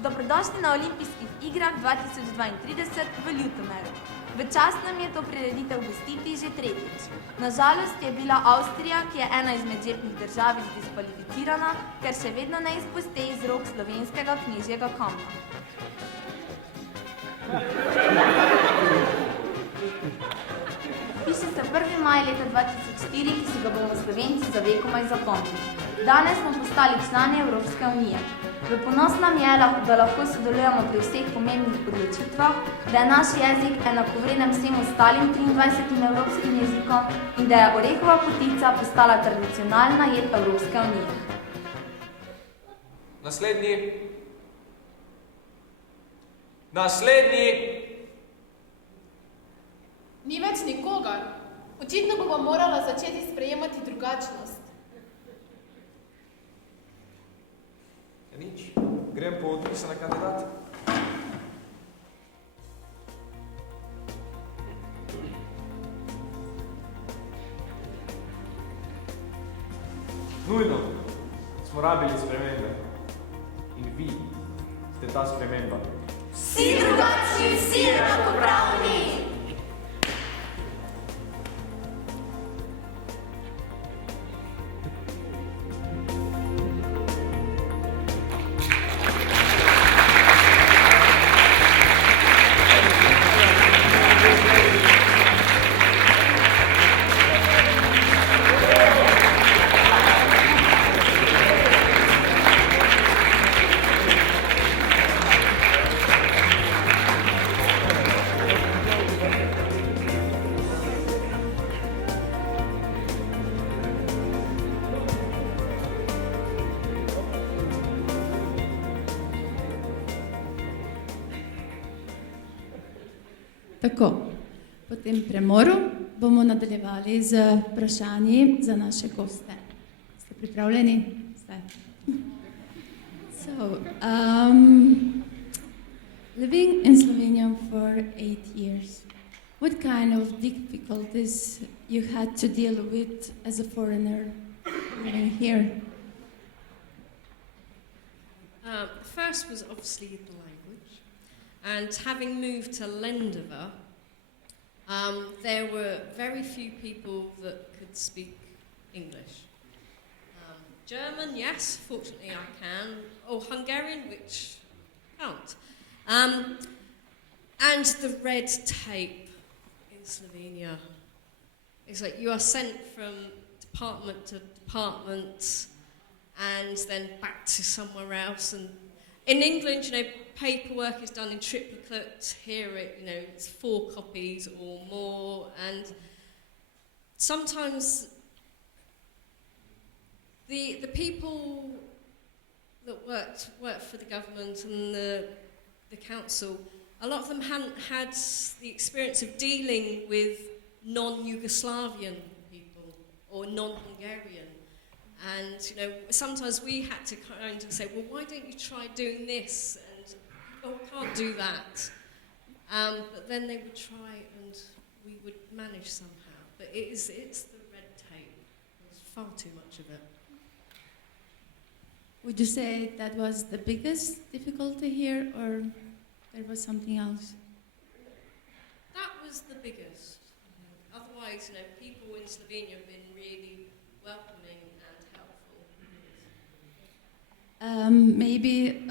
Dobrodošli na olimpijskih igrah 2032 v Ljutomeru. V čast nam je to prireditev gostiti že tretjič. Na žalost je bila Avstrija, ki je ena izmed žepnih držav, diskvalificirana, ker še vedno ne izpuste iz rok slovenskega knežjega kamna. Piše se 1. maj leta 2004, ki si ga bomo Slovenci za vekomaj zapomnili. Danes smo postali člani Evropske unije. V ponos nam je, da lahko sodelujemo pri vseh pomembnih odločitvah, da je naš jezik enakovreden vsem ostalim 23 evropskim jezikom in da je orehova potica postala tradicionalna jed Evropske unije. Naslednji. Naslednji. Ni več nikogar. Očitno bomo morala začeti sprejemati drugačnost. Grem po odpisane kandidate. Nujno smo rabili spremembe. In vi ste ta sprememba. Vsi drugačni, vsi enakopravni! Tako, po tem premoru bomo nadaljevali z vprašanji za naše goste. Ste pripravljeni? Ste. So, living in Slovenia for 8 years, what kind of difficulties you had to deal with as a foreigner living here? The first was obviously the language, and having moved to Lendava, there were very few people that could speak English. German, yes, fortunately I can. Oh, Hungarian, which can't. And the red tape in Slovenia. It's like you are sent from department to department and then back to somewhere else. And in England, paperwork is done in triplicate. Here, it's 4 copies or more. And sometimes the people that worked for the government and the council, a lot of them hadn't had the experience of dealing with non-Yugoslavian people or non-Hungarian. And, sometimes we had to kind of say, well, why don't you try doing this? And, oh, I can't do that. But then they would try and we would manage somehow. But it's the red tape. There's far too much of it. Would you say that was the biggest difficulty here, or there was something else? That was the biggest. Otherwise, people in Slovenia have been really welcoming and helpful. Maybe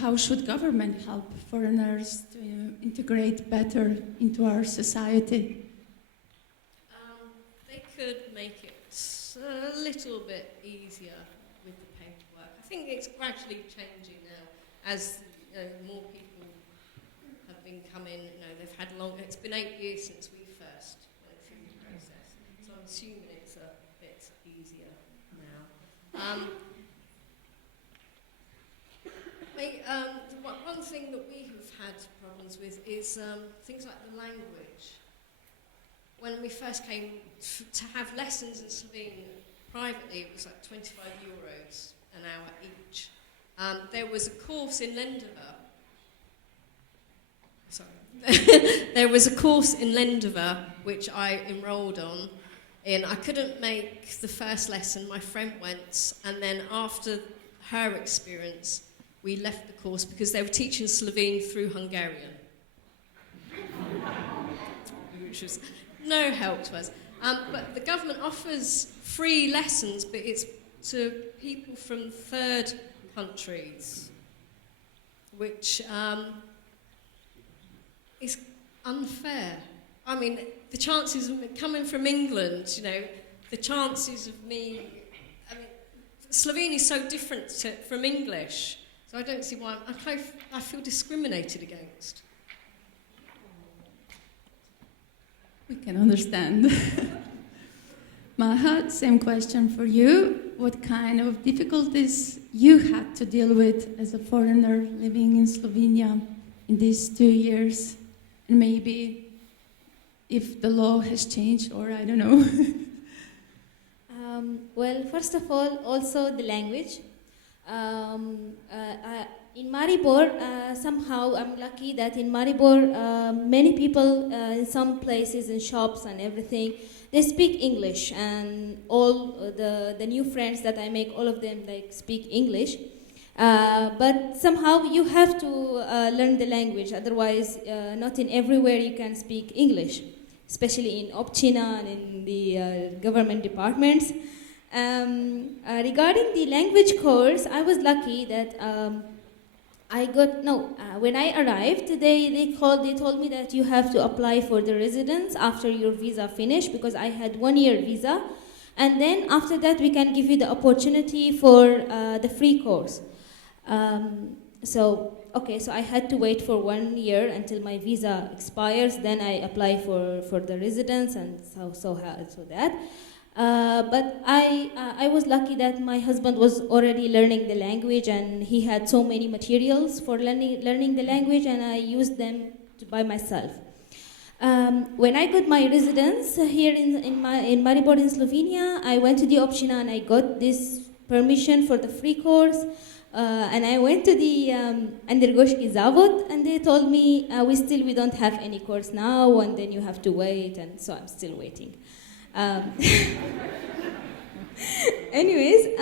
how should government help foreigners to integrate better into our society? They could make it a little bit easier with the paperwork. I think it's gradually changing now as more people have been coming. They've had it's been 8 years since we first went through the process, so I'm assuming it's a bit easier now. One thing that we have had problems with is things like the language. When we first came to have lessons in Slovene privately, it was like €25 an hour each. There was a course in Lendava. Sorry. There was a course in Lendava which I enrolled on. And I couldn't make the first lesson. My friend went, and then after her experience, we left the course because they were teaching Slovene through Hungarian, which was no help to us. But the government offers free lessons, but it's to people from third countries, which is unfair. I mean, the chances of coming from England, the chances of me... Slovene is so different from English, so I don't see why I feel discriminated against. We can understand. Maha, same question for you. What kind of difficulties you had to deal with as a foreigner living in Slovenia in these 2 years? And maybe if the law has changed, or I don't know. Well, first of all, also the language. In Maribor, somehow I'm lucky that in Maribor, many people in some places, in shops and everything, they speak English, and all the new friends that I make, all of them like speak English. But somehow you have to learn the language, otherwise not in everywhere you can speak English, especially in Općina and in the government departments. Regarding the language course, I was lucky that when I arrived, they told me that you have to apply for the residence after your visa finished, because I had 1 year visa, and then after that we can give you the opportunity for the free course. So I had to wait for 1 year until my visa expires, then I apply for the residence, and so that. But I was lucky that my husband was already learning the language, and he had so many materials for learning the language, and I used them by myself. When I got my residence here in Maribor in Slovenia, I went to the Općina and I got this permission for the free course. And I went to the Andragoški Zavod, and they told me we don't have any course now, and then you have to wait, and so I'm still waiting. Anyways,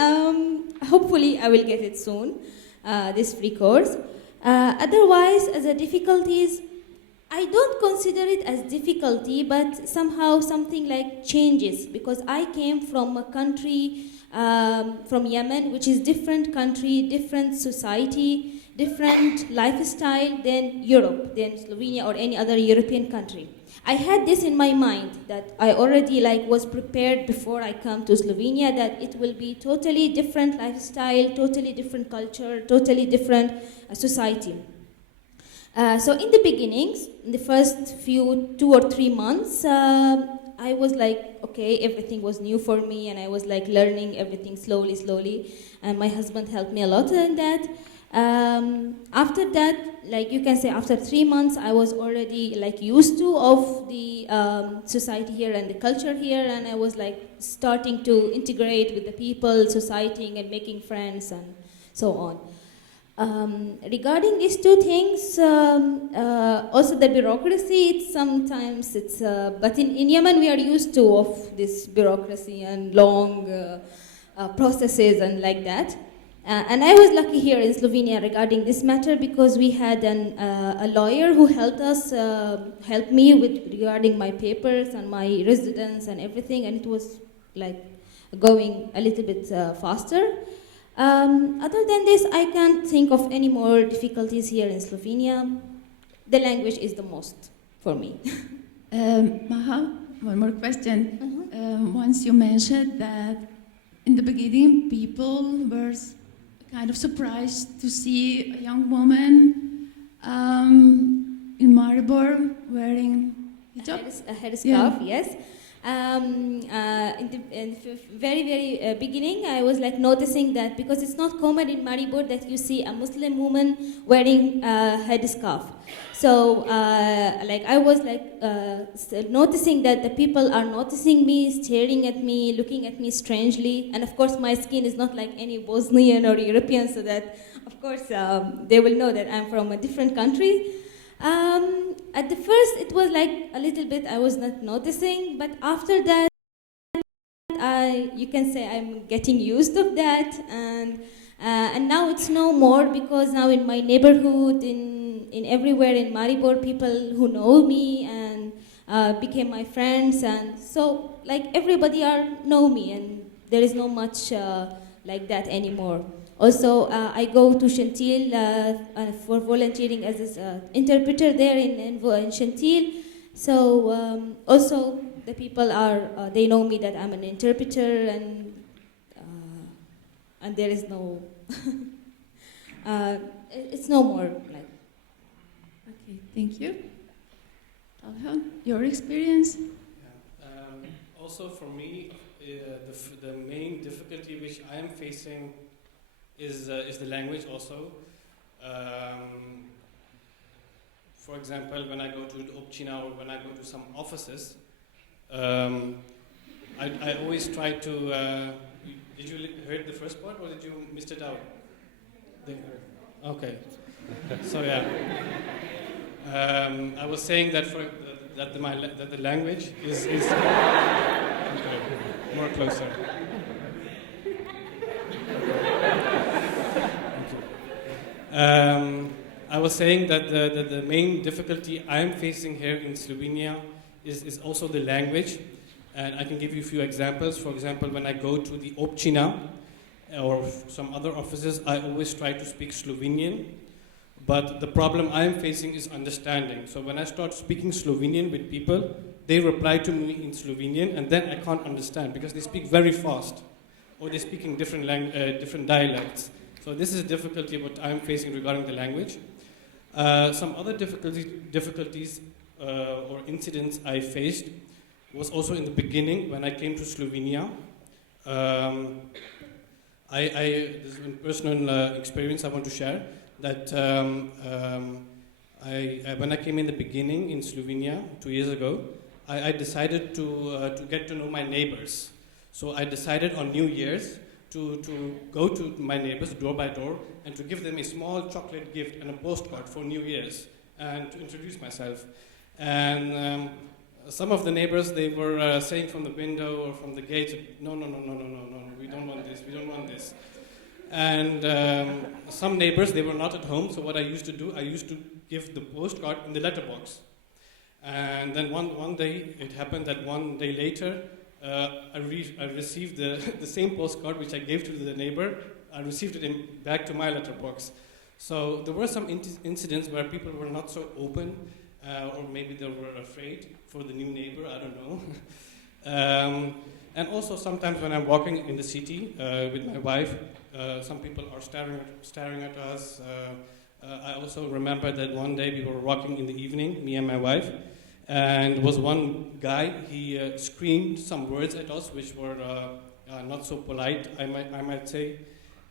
hopefully I will get it soon, this free course. Otherwise, as a difficulties, I don't consider it as difficulty, but somehow something like changes, because I came from a country, from Yemen, which is different country, different society, different lifestyle than Europe, than Slovenia or any other European country. I had this in my mind, that I already was prepared before I come to Slovenia, that it will be totally different lifestyle, totally different culture, totally different society. So in the beginnings, in the first 2 or 3 months, I was okay, everything was new for me, and I was learning everything slowly, and my husband helped me a lot in that. After that, you can say after 3 months, I was already used to of the society here and the culture here, and I was starting to integrate with the people, society, and making friends and so on. Regarding these two things, also the bureaucracy, but in Yemen we are used to of this bureaucracy and long processes and like that. And I was lucky here in Slovenia regarding this matter, because we had a lawyer who helped me regarding my papers and my residence and everything, and it was going a little bit faster. Other than this, I can't think of any more difficulties here in Slovenia. The language is the most for me. Maha, one more question. Once you mentioned that in the beginning people were kind of surprised to see a young woman in Maribor wearing hijab. A headscarf, yes. In the very beginning, I was noticing that, because it's not common in Maribor that you see a Muslim woman wearing a headscarf. So I was noticing that the people are noticing me, staring at me, looking at me strangely, and of course my skin is not like any Bosnian or European, so that of course they will know that I'm from a different country. At the first, it was a little bit I was not noticing, but after that, you can say I'm getting used of that, and now it's no more, because now in my neighborhood, in everywhere in Maribor, people who know me and became my friends, and so everybody know me, and there is no much like that anymore. Also, I go to Shantil for volunteering as an interpreter there in Shantil. So also the people they know me that I'm an interpreter, and there is no, it's no more like. Okay, thank you. Talha, your experience? Also for me, the main difficulty which I am facing is the language also. For example, when I go to Općina or when I go to some offices, I always try to. Did you heard the first part, or did you miss it out? Okay. So yeah, I was saying that that the language is okay, more closer. I was saying that the main difficulty I'm facing here in Slovenia is also the language, and I can give you a few examples. For example, when I go to the Občina or some other offices, I always try to speak Slovenian, but the problem I'm facing is understanding. So when I start speaking Slovenian with people, they reply to me in Slovenian, and then I can't understand because they speak very fast, or they speak in different dialects. So this is a difficulty what I'm facing regarding the language. Some other difficulties or incidents I faced was also in the beginning when I came to Slovenia. This is a personal experience I want to share. That when I came in the beginning in Slovenia 2 years ago, I decided to get to know my neighbors. So I decided on New Year's to go to my neighbors door by door and to give them a small chocolate gift and a postcard for New Year's and to introduce myself. And some of the neighbors, they were saying from the window or from the gate, no, we don't want this. And some neighbors, they were not at home, so what I used to do, I used to give the postcard in the letterbox. And then one day, it happened that one day later, I received the same postcard which I gave to the neighbor. I received it back to my letterbox. So there were some incidents where people were not so open, or maybe they were afraid for the new neighbor, I don't know. And also sometimes when I'm walking in the city with my wife, some people are staring at us. I also remember that one day we were walking in the evening, me and my wife, and was one guy, he screamed some words at us which were not so polite, I might say.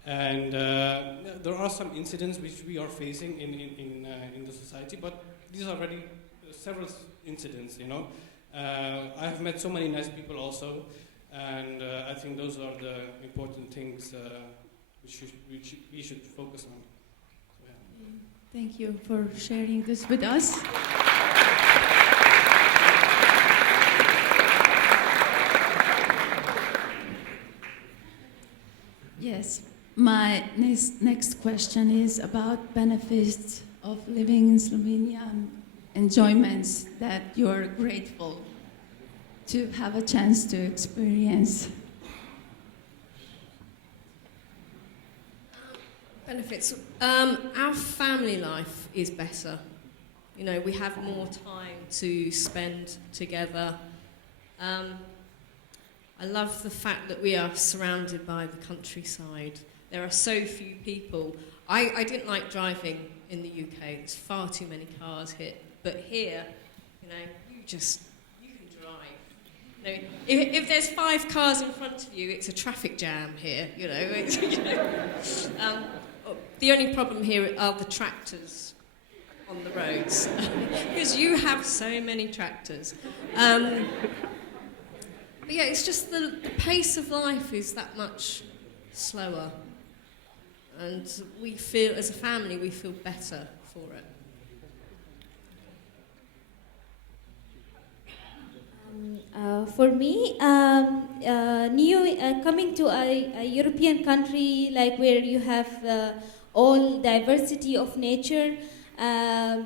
And there are some incidents which we are facing in the society, but these are already several incidents, you know. I have met so many nice people also, and I think those are the important things which we should focus on. So, yeah. Thank you for sharing this with us. Yes, my next question is about benefits of living in Slovenia and enjoyments that you're grateful to have a chance to experience. Benefits. Our family life is better. You know, we have more time to spend together. I love the fact that we are surrounded by the countryside. There are so few people. I didn't like driving in the UK. There's far too many cars here. But here, you know, you can drive. You know, if there's 5 cars in front of you, it's a traffic jam here. You know, the only problem here are the tractors on the roads because you have so many tractors. But yeah, it's just the pace of life is that much slower, and we feel, as a family, we feel better for it. For me, coming to a European country like where you have all diversity of nature,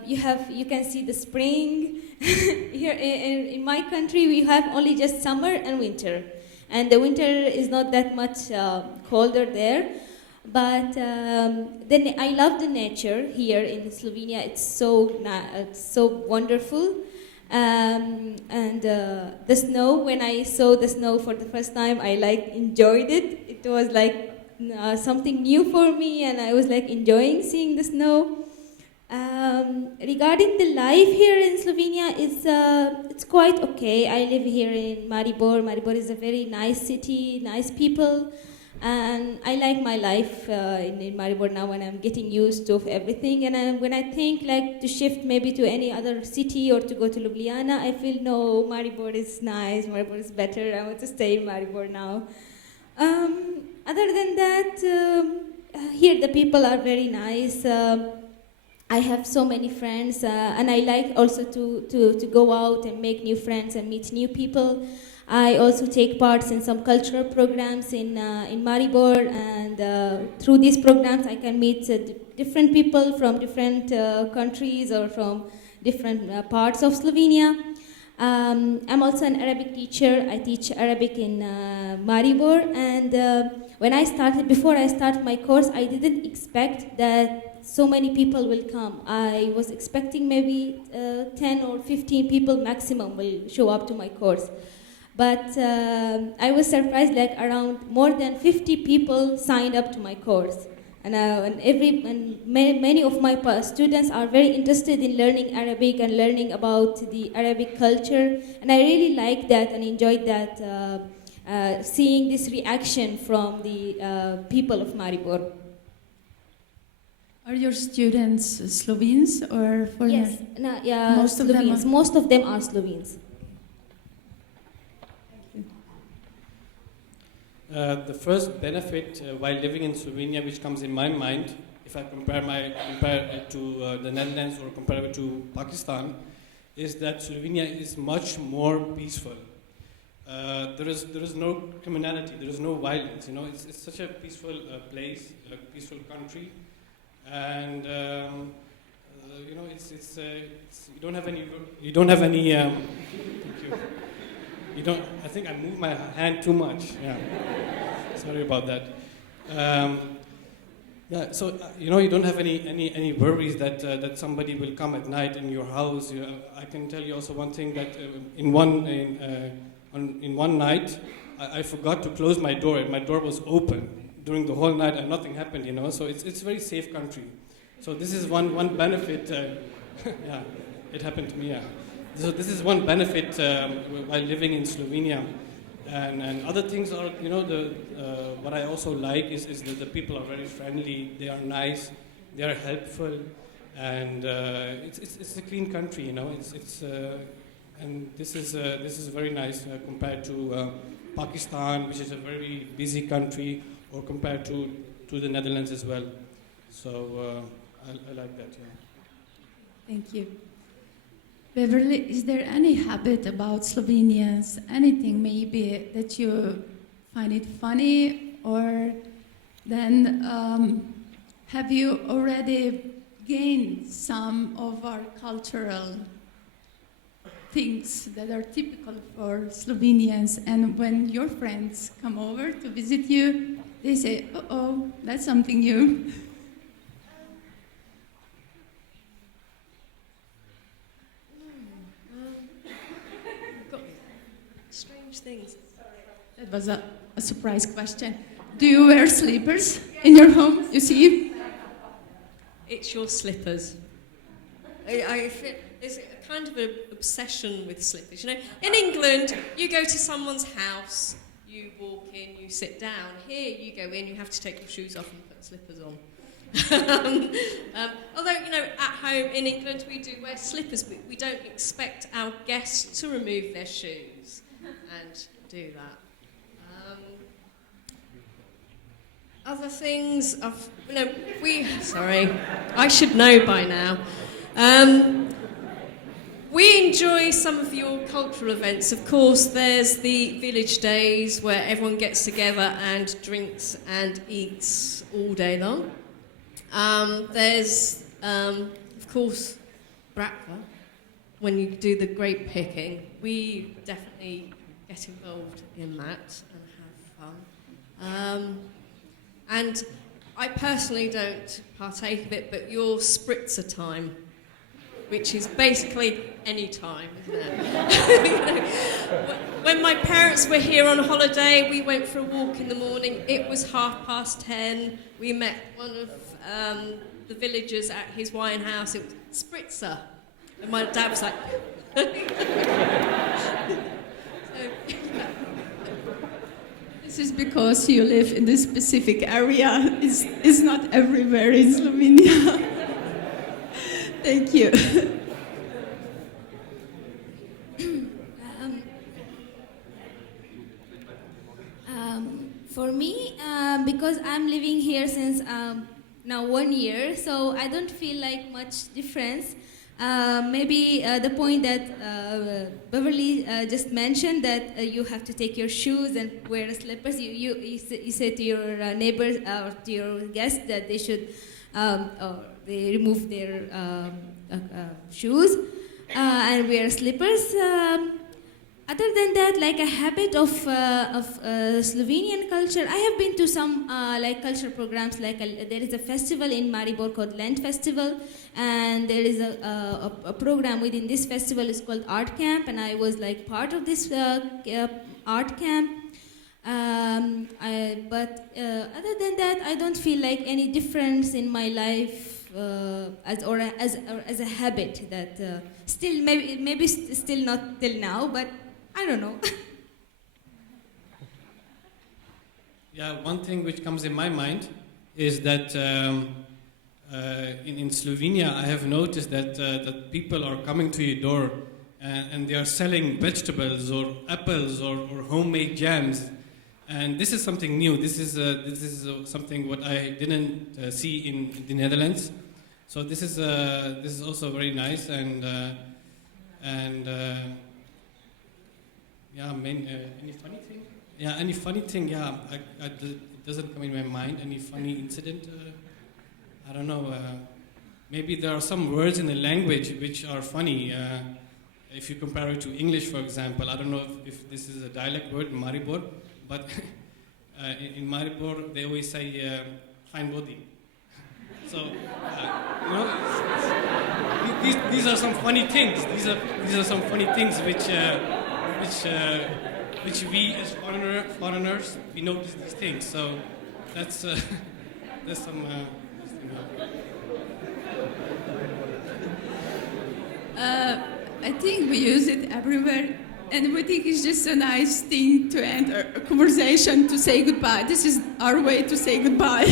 you can see the spring. Here in my country, we have only just summer and winter, and the winter is not that much colder there. But then I love the nature here in Slovenia. It's so wonderful. And the snow, when I saw the snow for the first time, I enjoyed it. It was something new for me, and I was enjoying seeing the snow. Regarding the life here in Slovenia, it's quite okay. I live here in Maribor. Maribor is a very nice city, nice people, and I like my life in Maribor now, and I'm getting used to everything. And when I think to shift maybe to any other city or to go to Ljubljana, I feel no, Maribor is nice, Maribor is better. I want to stay in Maribor now. Other than that, here the people are very nice. I have so many friends, and I like also to go out and make new friends and meet new people. I also take part in some cultural programs in Maribor, and through these programs I can meet different people from different countries or from different parts of Slovenia. I'm also an Arabic teacher. I teach Arabic in Maribor, and before I started my course, I didn't expect that so many people will come. I was expecting maybe 10 or 15 people maximum will show up to my course. But I was surprised, like around more than 50 people signed up to my course. And many of my students are very interested in learning Arabic and learning about the Arabic culture. And I really liked that and enjoyed that, seeing this reaction from the people of Maribor. Are your students Slovenes or foreigners? Yes, no, yeah, Most of them Slovenes. are- Most of them are Slovenes. The first benefit while living in Slovenia, which comes in my mind, if I compare it to the Netherlands or compare it to Pakistan, is that Slovenia is much more peaceful. There is no criminality, there is no violence. You know, it's such a peaceful place, a peaceful country, and you know, you don't have any. Thank you. You don't. I think I moved my hand too much. Yeah. Sorry about that. Yeah. So you know, you don't have any worries that somebody will come at night in your house. I can tell you also one thing that in one night I forgot to close my door, and my door was open during the whole night, and nothing happened. You know, so it's a very safe country. So this is one benefit. Yeah, it happened to me. Yeah. So this is one benefit while living in Slovenia, and other things are, you know, what I also like is that the people are very friendly, they are nice, they are helpful, and it's a clean country, you know. And this is very nice compared to Pakistan, which is a very busy country, or compared to the Netherlands as well. So I like that. Yeah. Thank you. Beverly, is there any habit about Slovenians, anything maybe that you find it funny, or then have you already gained some of our cultural things that are typical for Slovenians, and when your friends come over to visit you, they say, "Uh-oh, that's something new." Things. That was a surprise question. Do you wear slippers in your home? You see? It's your slippers. I feel there's a kind of an obsession with slippers. You know, in England, you go to someone's house, you walk in, you sit down. Here, you go in, you have to take your shoes off and put slippers on. Although, you know, at home in England, we do wear slippers, but we don't expect our guests to remove their shoes and do that. Other things, sorry, I should know by now. We enjoy some of your cultural events. Of course, there's the village days where everyone gets together and drinks and eats all day long. There's, of course, Bratva, when you do the grape picking. We definitely get involved in that and have fun. And I personally don't partake of it, but your spritzer time, which is basically any time, isn't it? You know, when my parents were here on holiday, we went for a walk in the morning. It was 10:30. We met one of the villagers at his wine house. It was spritzer. And my dad was like... This is because you live in this specific area. It's not everywhere in Slovenia. Thank you. For me, because I'm living here since now 1 year, so I don't feel like much difference. Maybe the point that Beverly just mentioned, that you have to take your shoes and wear slippers. You say to your neighbors or to your guests that they should or they remove their shoes and wear slippers. Other than that, like a habit of Slovenian culture, I have been to some like cultural programs. Like there is a festival in Maribor called Lent Festival, and there is a program within this festival is called Art Camp, and I was like part of this art camp. But other than that, I don't feel like any difference in my life as a habit that still maybe still not till now, but I don't know. Yeah, one thing which comes in my mind is that in Slovenia, I have noticed that people are coming to your door and they are selling vegetables or apples or homemade jams. And this is something new. This is something what I didn't see in the Netherlands. So this is also very nice yeah. Any funny thing? Yeah, any funny thing? Yeah, it doesn't come in my mind. Any funny incident? I don't know. Maybe there are some words in the language which are funny. If you compare it to English, for example, I don't know if this is a dialect word in Maribor, but in Maribor they always say fine body. So these are some funny things. These are some funny things which we as foreigners we notice these things. So that's some. I think we use it everywhere, and we think it's just a nice thing to end a conversation, to say goodbye. This is our way to say goodbye.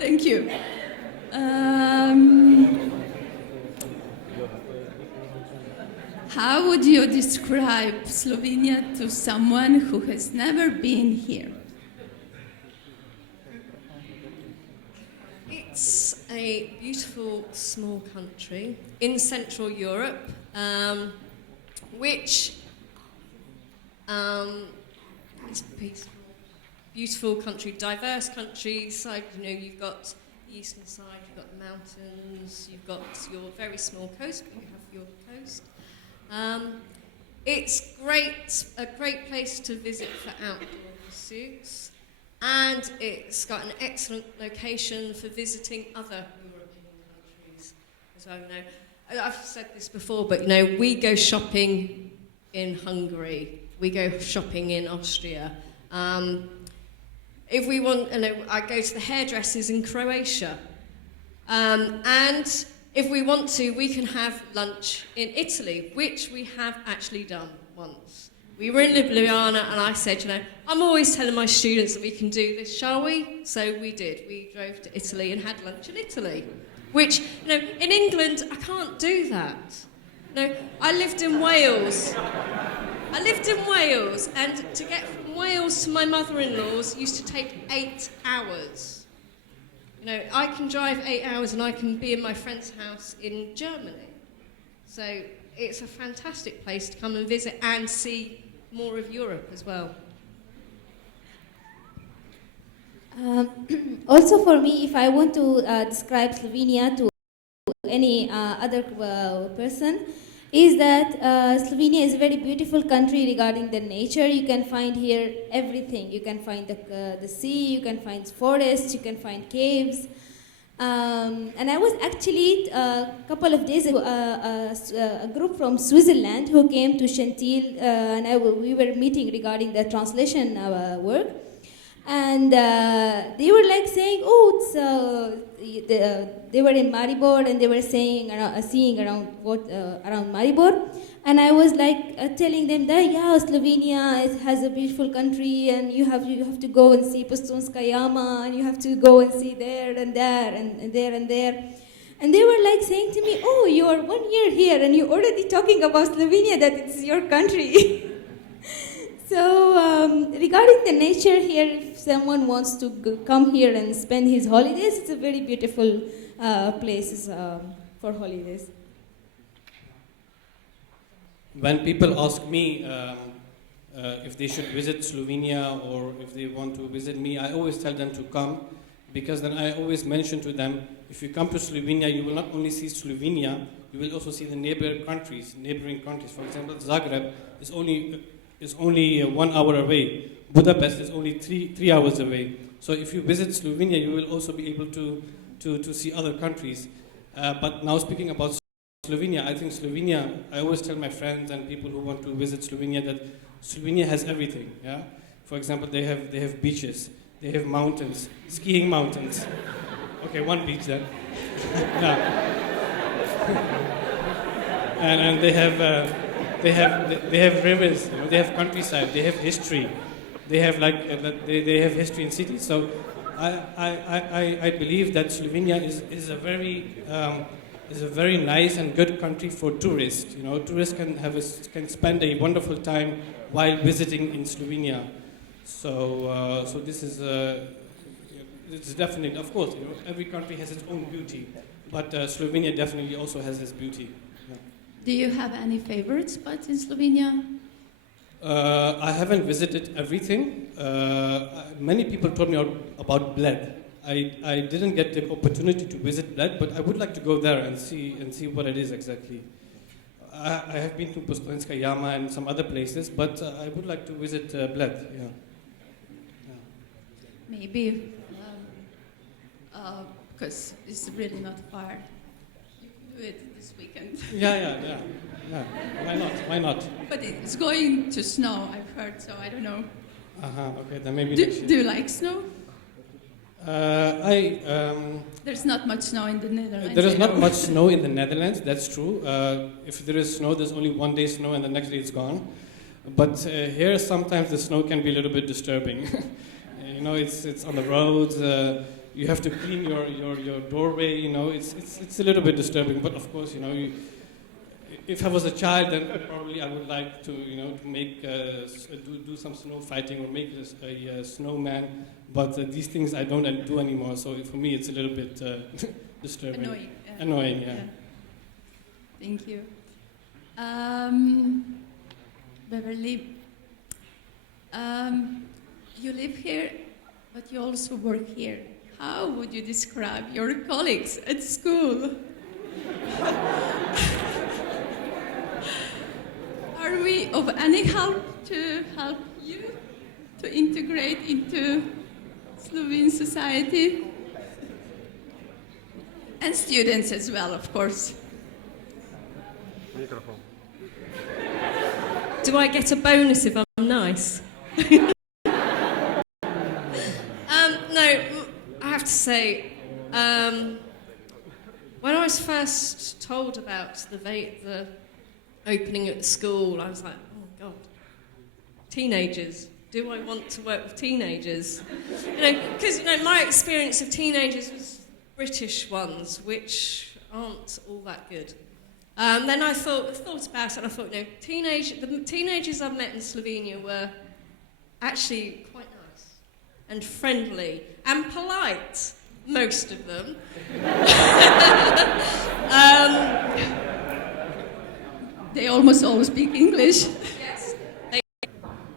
Thank you. How would you describe Slovenia to someone who has never been here? It's a beautiful small country in Central Europe, which is peaceful, beautiful country, diverse countryside. You know, you've got the eastern side, you've got the mountains, you've got your very small coast, but you have your coast. It's a great place to visit for outdoor pursuits, and it's got an excellent location for visiting other European countries as well. You know, I've said this before, but you know, we go shopping in Hungary, we go shopping in Austria. If we want, you know, I go to the hairdressers in Croatia, and if we want to, we can have lunch in Italy, which we have actually done once. We were in Ljubljana, and I said, you know, I'm always telling my students that we can do this, shall we? So we did. We drove to Italy and had lunch in Italy, which, you know, in England, I can't do that. No, I lived in Wales. And to get from Wales to my mother-in-law's used to take 8 hours. You know, I can drive 8 hours and I can be in my friend's house in Germany. So it's a fantastic place to come and visit and see more of Europe as well. Also for me, if I want to describe Slovenia to any other person, is that Slovenia is a very beautiful country regarding the nature. You can find here everything. You can find the sea, you can find forests, you can find caves. And I was actually a couple of days ago, a group from Switzerland who came to Chantil, and we were meeting regarding the translation work. And they were like saying, they were in Maribor and they were saying, seeing around around Maribor. And I was like telling them that, yeah, Slovenia has a beautiful country, and you have to go and see Postojnska Jama, and you have to go and see there and there and there and there. And they were like saying to me, oh, you are 1 year here and you're already talking about Slovenia, that it's your country. So, regarding the nature here, if someone wants to come here and spend his holidays, it's a very beautiful place for holidays. When people ask me if they should visit Slovenia or if they want to visit me, I always tell them to come, because then I always mention to them, if you come to Slovenia, you will not only see Slovenia, you will also see the neighboring countries. For example, Zagreb is only 1 hour away. Budapest is only three hours away. So if you visit Slovenia, you will also be able to see other countries. But now speaking about Slovenia, I think Slovenia, I always tell my friends and people who want to visit Slovenia that Slovenia has everything. Yeah? For example, they have beaches, they have mountains, skiing mountains. Okay, one beach then. Yeah. and they have rivers, you know, they have countryside, they have history, they have they have history in cities. So I believe that Slovenia is a very nice and good country for tourists. You know, tourists can spend a wonderful time while visiting in Slovenia. So this is it's definitely, of course, you know, every country has its own beauty, but Slovenia definitely also has its beauty. Yeah. Do you have any favorite spots in Slovenia? I haven't visited everything. Many people told me about Bled. I didn't get the opportunity to visit Bled, but I would like to go there and see what it is exactly. I have been to Postojnska Jama and some other places, but I would like to visit Bled. Yeah. Maybe, because it's really not far. You could do it this weekend. Yeah. Why not? But it's going to snow, I've heard, so I don't know. Okay, then maybe. Do you like snow? There's There's not much snow in the Netherlands. There is not much snow in the Netherlands, that's true. If there is snow, there's only one day snow and the next day it's gone. But here sometimes the snow can be a little bit disturbing. You know, it's on the roads, you have to clean your doorway, you know, it's a little bit disturbing. But of course, you know, if I was a child, then probably I would like to, you know, to make do some snow fighting or make a snowman. But these things I don't do anymore. So for me, it's a little bit disturbing. Annoying, yeah. Thank you. Beverly, you live here, but you also work here. How would you describe your colleagues at school? Are we of any help to help you to integrate into Slovene society? And students as well, of course. Do I get a bonus if I'm nice? No, I have to say, when I was first told about the opening at the school, I was like, oh God, teenagers. Do I want to work with teenagers? You know, because you know my experience of teenagers was British ones, which aren't all that good. Then I thought about it, and I thought, no, the teenagers I've met in Slovenia were actually quite nice and friendly and polite, most of them. They almost always speak English. Yes.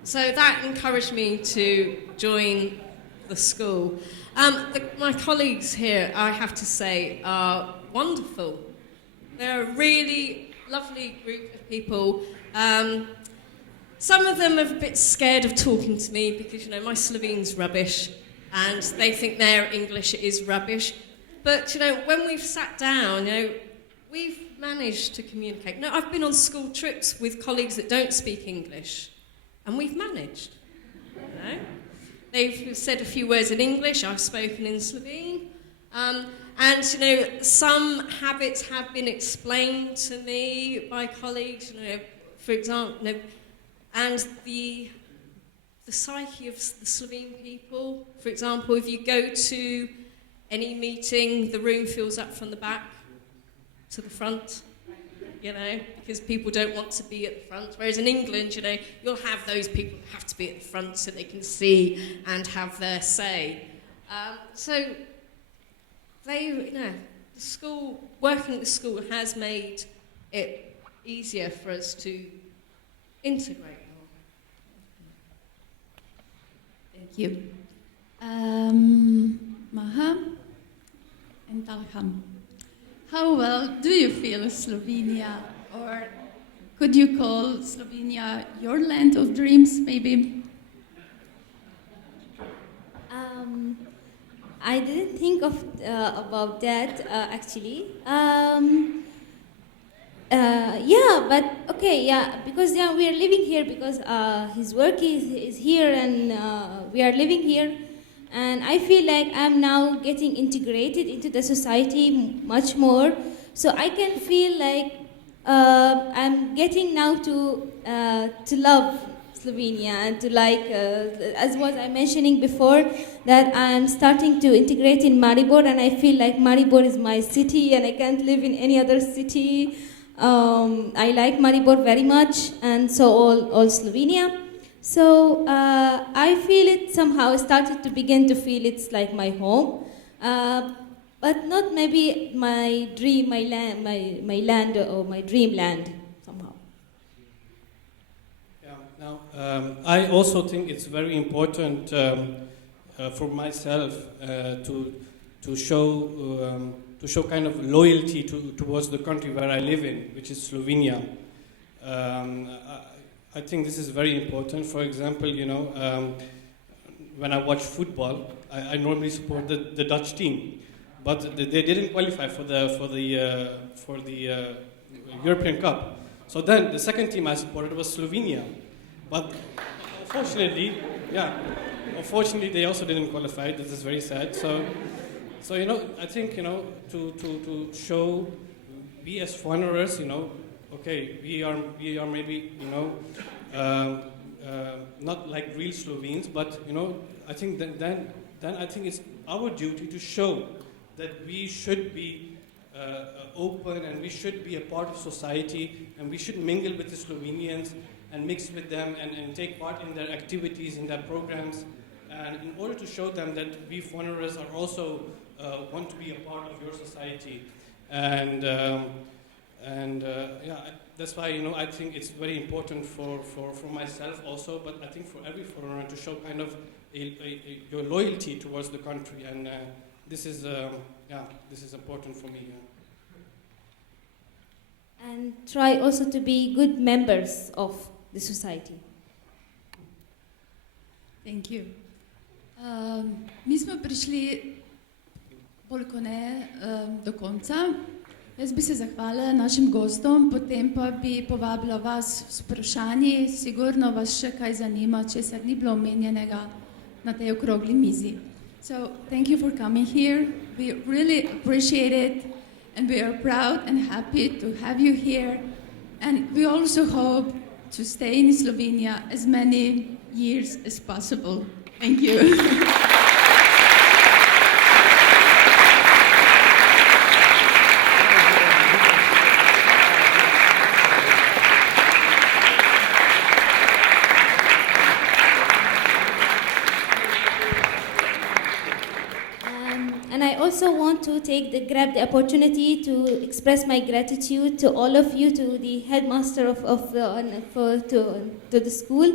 So that encouraged me to join the school. My colleagues here, I have to say, are wonderful. They're a really lovely group of people. Some of them are a bit scared of talking to me because, you know, my Slovene's rubbish and they think their English is rubbish. But, you know, when we've sat down, you know, we've managed to communicate. No, I've been on school trips with colleagues that don't speak English and we've managed. You know? They've said a few words in English, I've spoken in Slovene. And, you know, some habits have been explained to me by colleagues, you know, for example, you know, and the psyche of the Slovene people. For example, if you go to any meeting, the room fills up from the back to the front. you know, because people don't want to be at the front. Whereas in England, you know, you'll have those people who have to be at the front so they can see and have their say. So they, you know, the school, working at the school has made it easier for us to integrate. Thank you. Maha and Talham. How well do you feel Slovenia, or could you call Slovenia your land of dreams, maybe? I didn't think of about that actually. Yeah, but okay, yeah, because yeah, we are living here because his work is here, and we are living here, and I feel like I'm now getting integrated into the society much more. So I can feel like I'm getting now to love Slovenia and to like, as was I mentioning before, that I'm starting to integrate in Maribor, and I feel like Maribor is my city, and I can't live in any other city. I like Maribor very much, and so all Slovenia. So I feel it somehow started to begin to feel it's like my home, but not maybe my dream, my land or my dreamland somehow. Yeah. Now, I also think it's very important for myself to show kind of loyalty towards the country where I live in, which is Slovenia. I think this is very important. For example, you know, when I watch football, I normally support the Dutch team, but they didn't qualify for the European Cup. So then the second team I supported was Slovenia, but unfortunately they also didn't qualify. This is very sad. So you know, I think, you know, to show, we as foreigners, you know, okay, we are maybe, you know, not like real Slovenes, but you know, I think then I think it's our duty to show that we should be open, and we should be a part of society, and we should mingle with the Slovenians and mix with them and take part in their activities, in their programs, and in order to show them that we foreigners are also want to be a part of your society. And that's why, you know, I think it's very important for myself also, but I think for every foreigner to show kind of your loyalty towards the country, and this is important for me. And try also to be good members of the society. Thank you. Mi smo prišli bolj kot ne do konca. Jaz bi se zahvalila našim gostom, potem pa bi povabila vas s vprašanji. Sigurno vas še kaj zanima, česar ni bilo omenjenega na tej okrogli mizi. So, thank you for coming here. We really appreciate it, and we are proud and happy to have you here. And we also hope to stay in Slovenia as many years as possible. Thank you. And I also want to grab the opportunity to express my gratitude to all of you, to the headmaster to the school,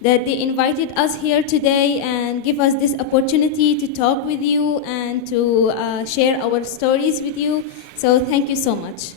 that they invited us here today and give us this opportunity to talk with you and to share our stories with you. So thank you so much.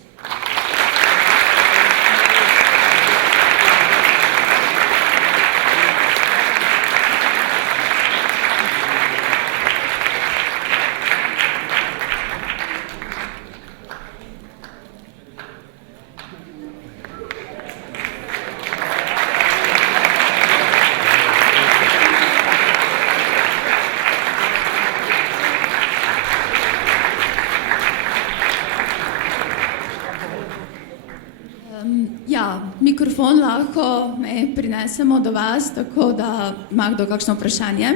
Mikrofon lahko prinesemo do vas, tako da ima kdo kakšno vprašanje.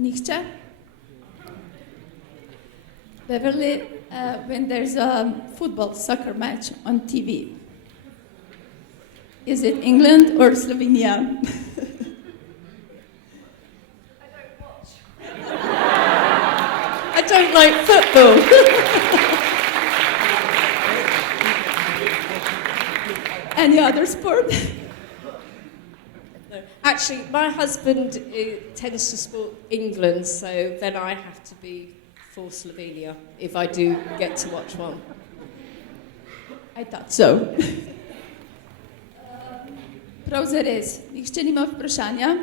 Nihče? Beverly, when there's a football soccer match on TV, is it England or Slovenia? I don't like football. Any other sport? No. Actually, my husband tends to support England, so then I have to be for Slovenia if I do get to watch one. I thought so. Prav zares, nihče nima vprašanja?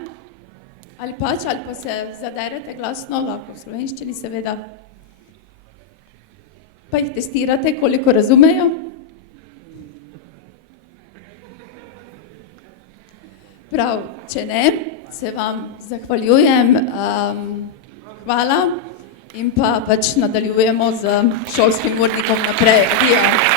Ali pa se zaderete glasno, lahko v slovenščini seveda, pa jih testirate, koliko razumejo? Prav, če ne, se vam zahvaljujem, hvala in pa pač nadaljujemo z šolskim urnikom naprej. Adijo.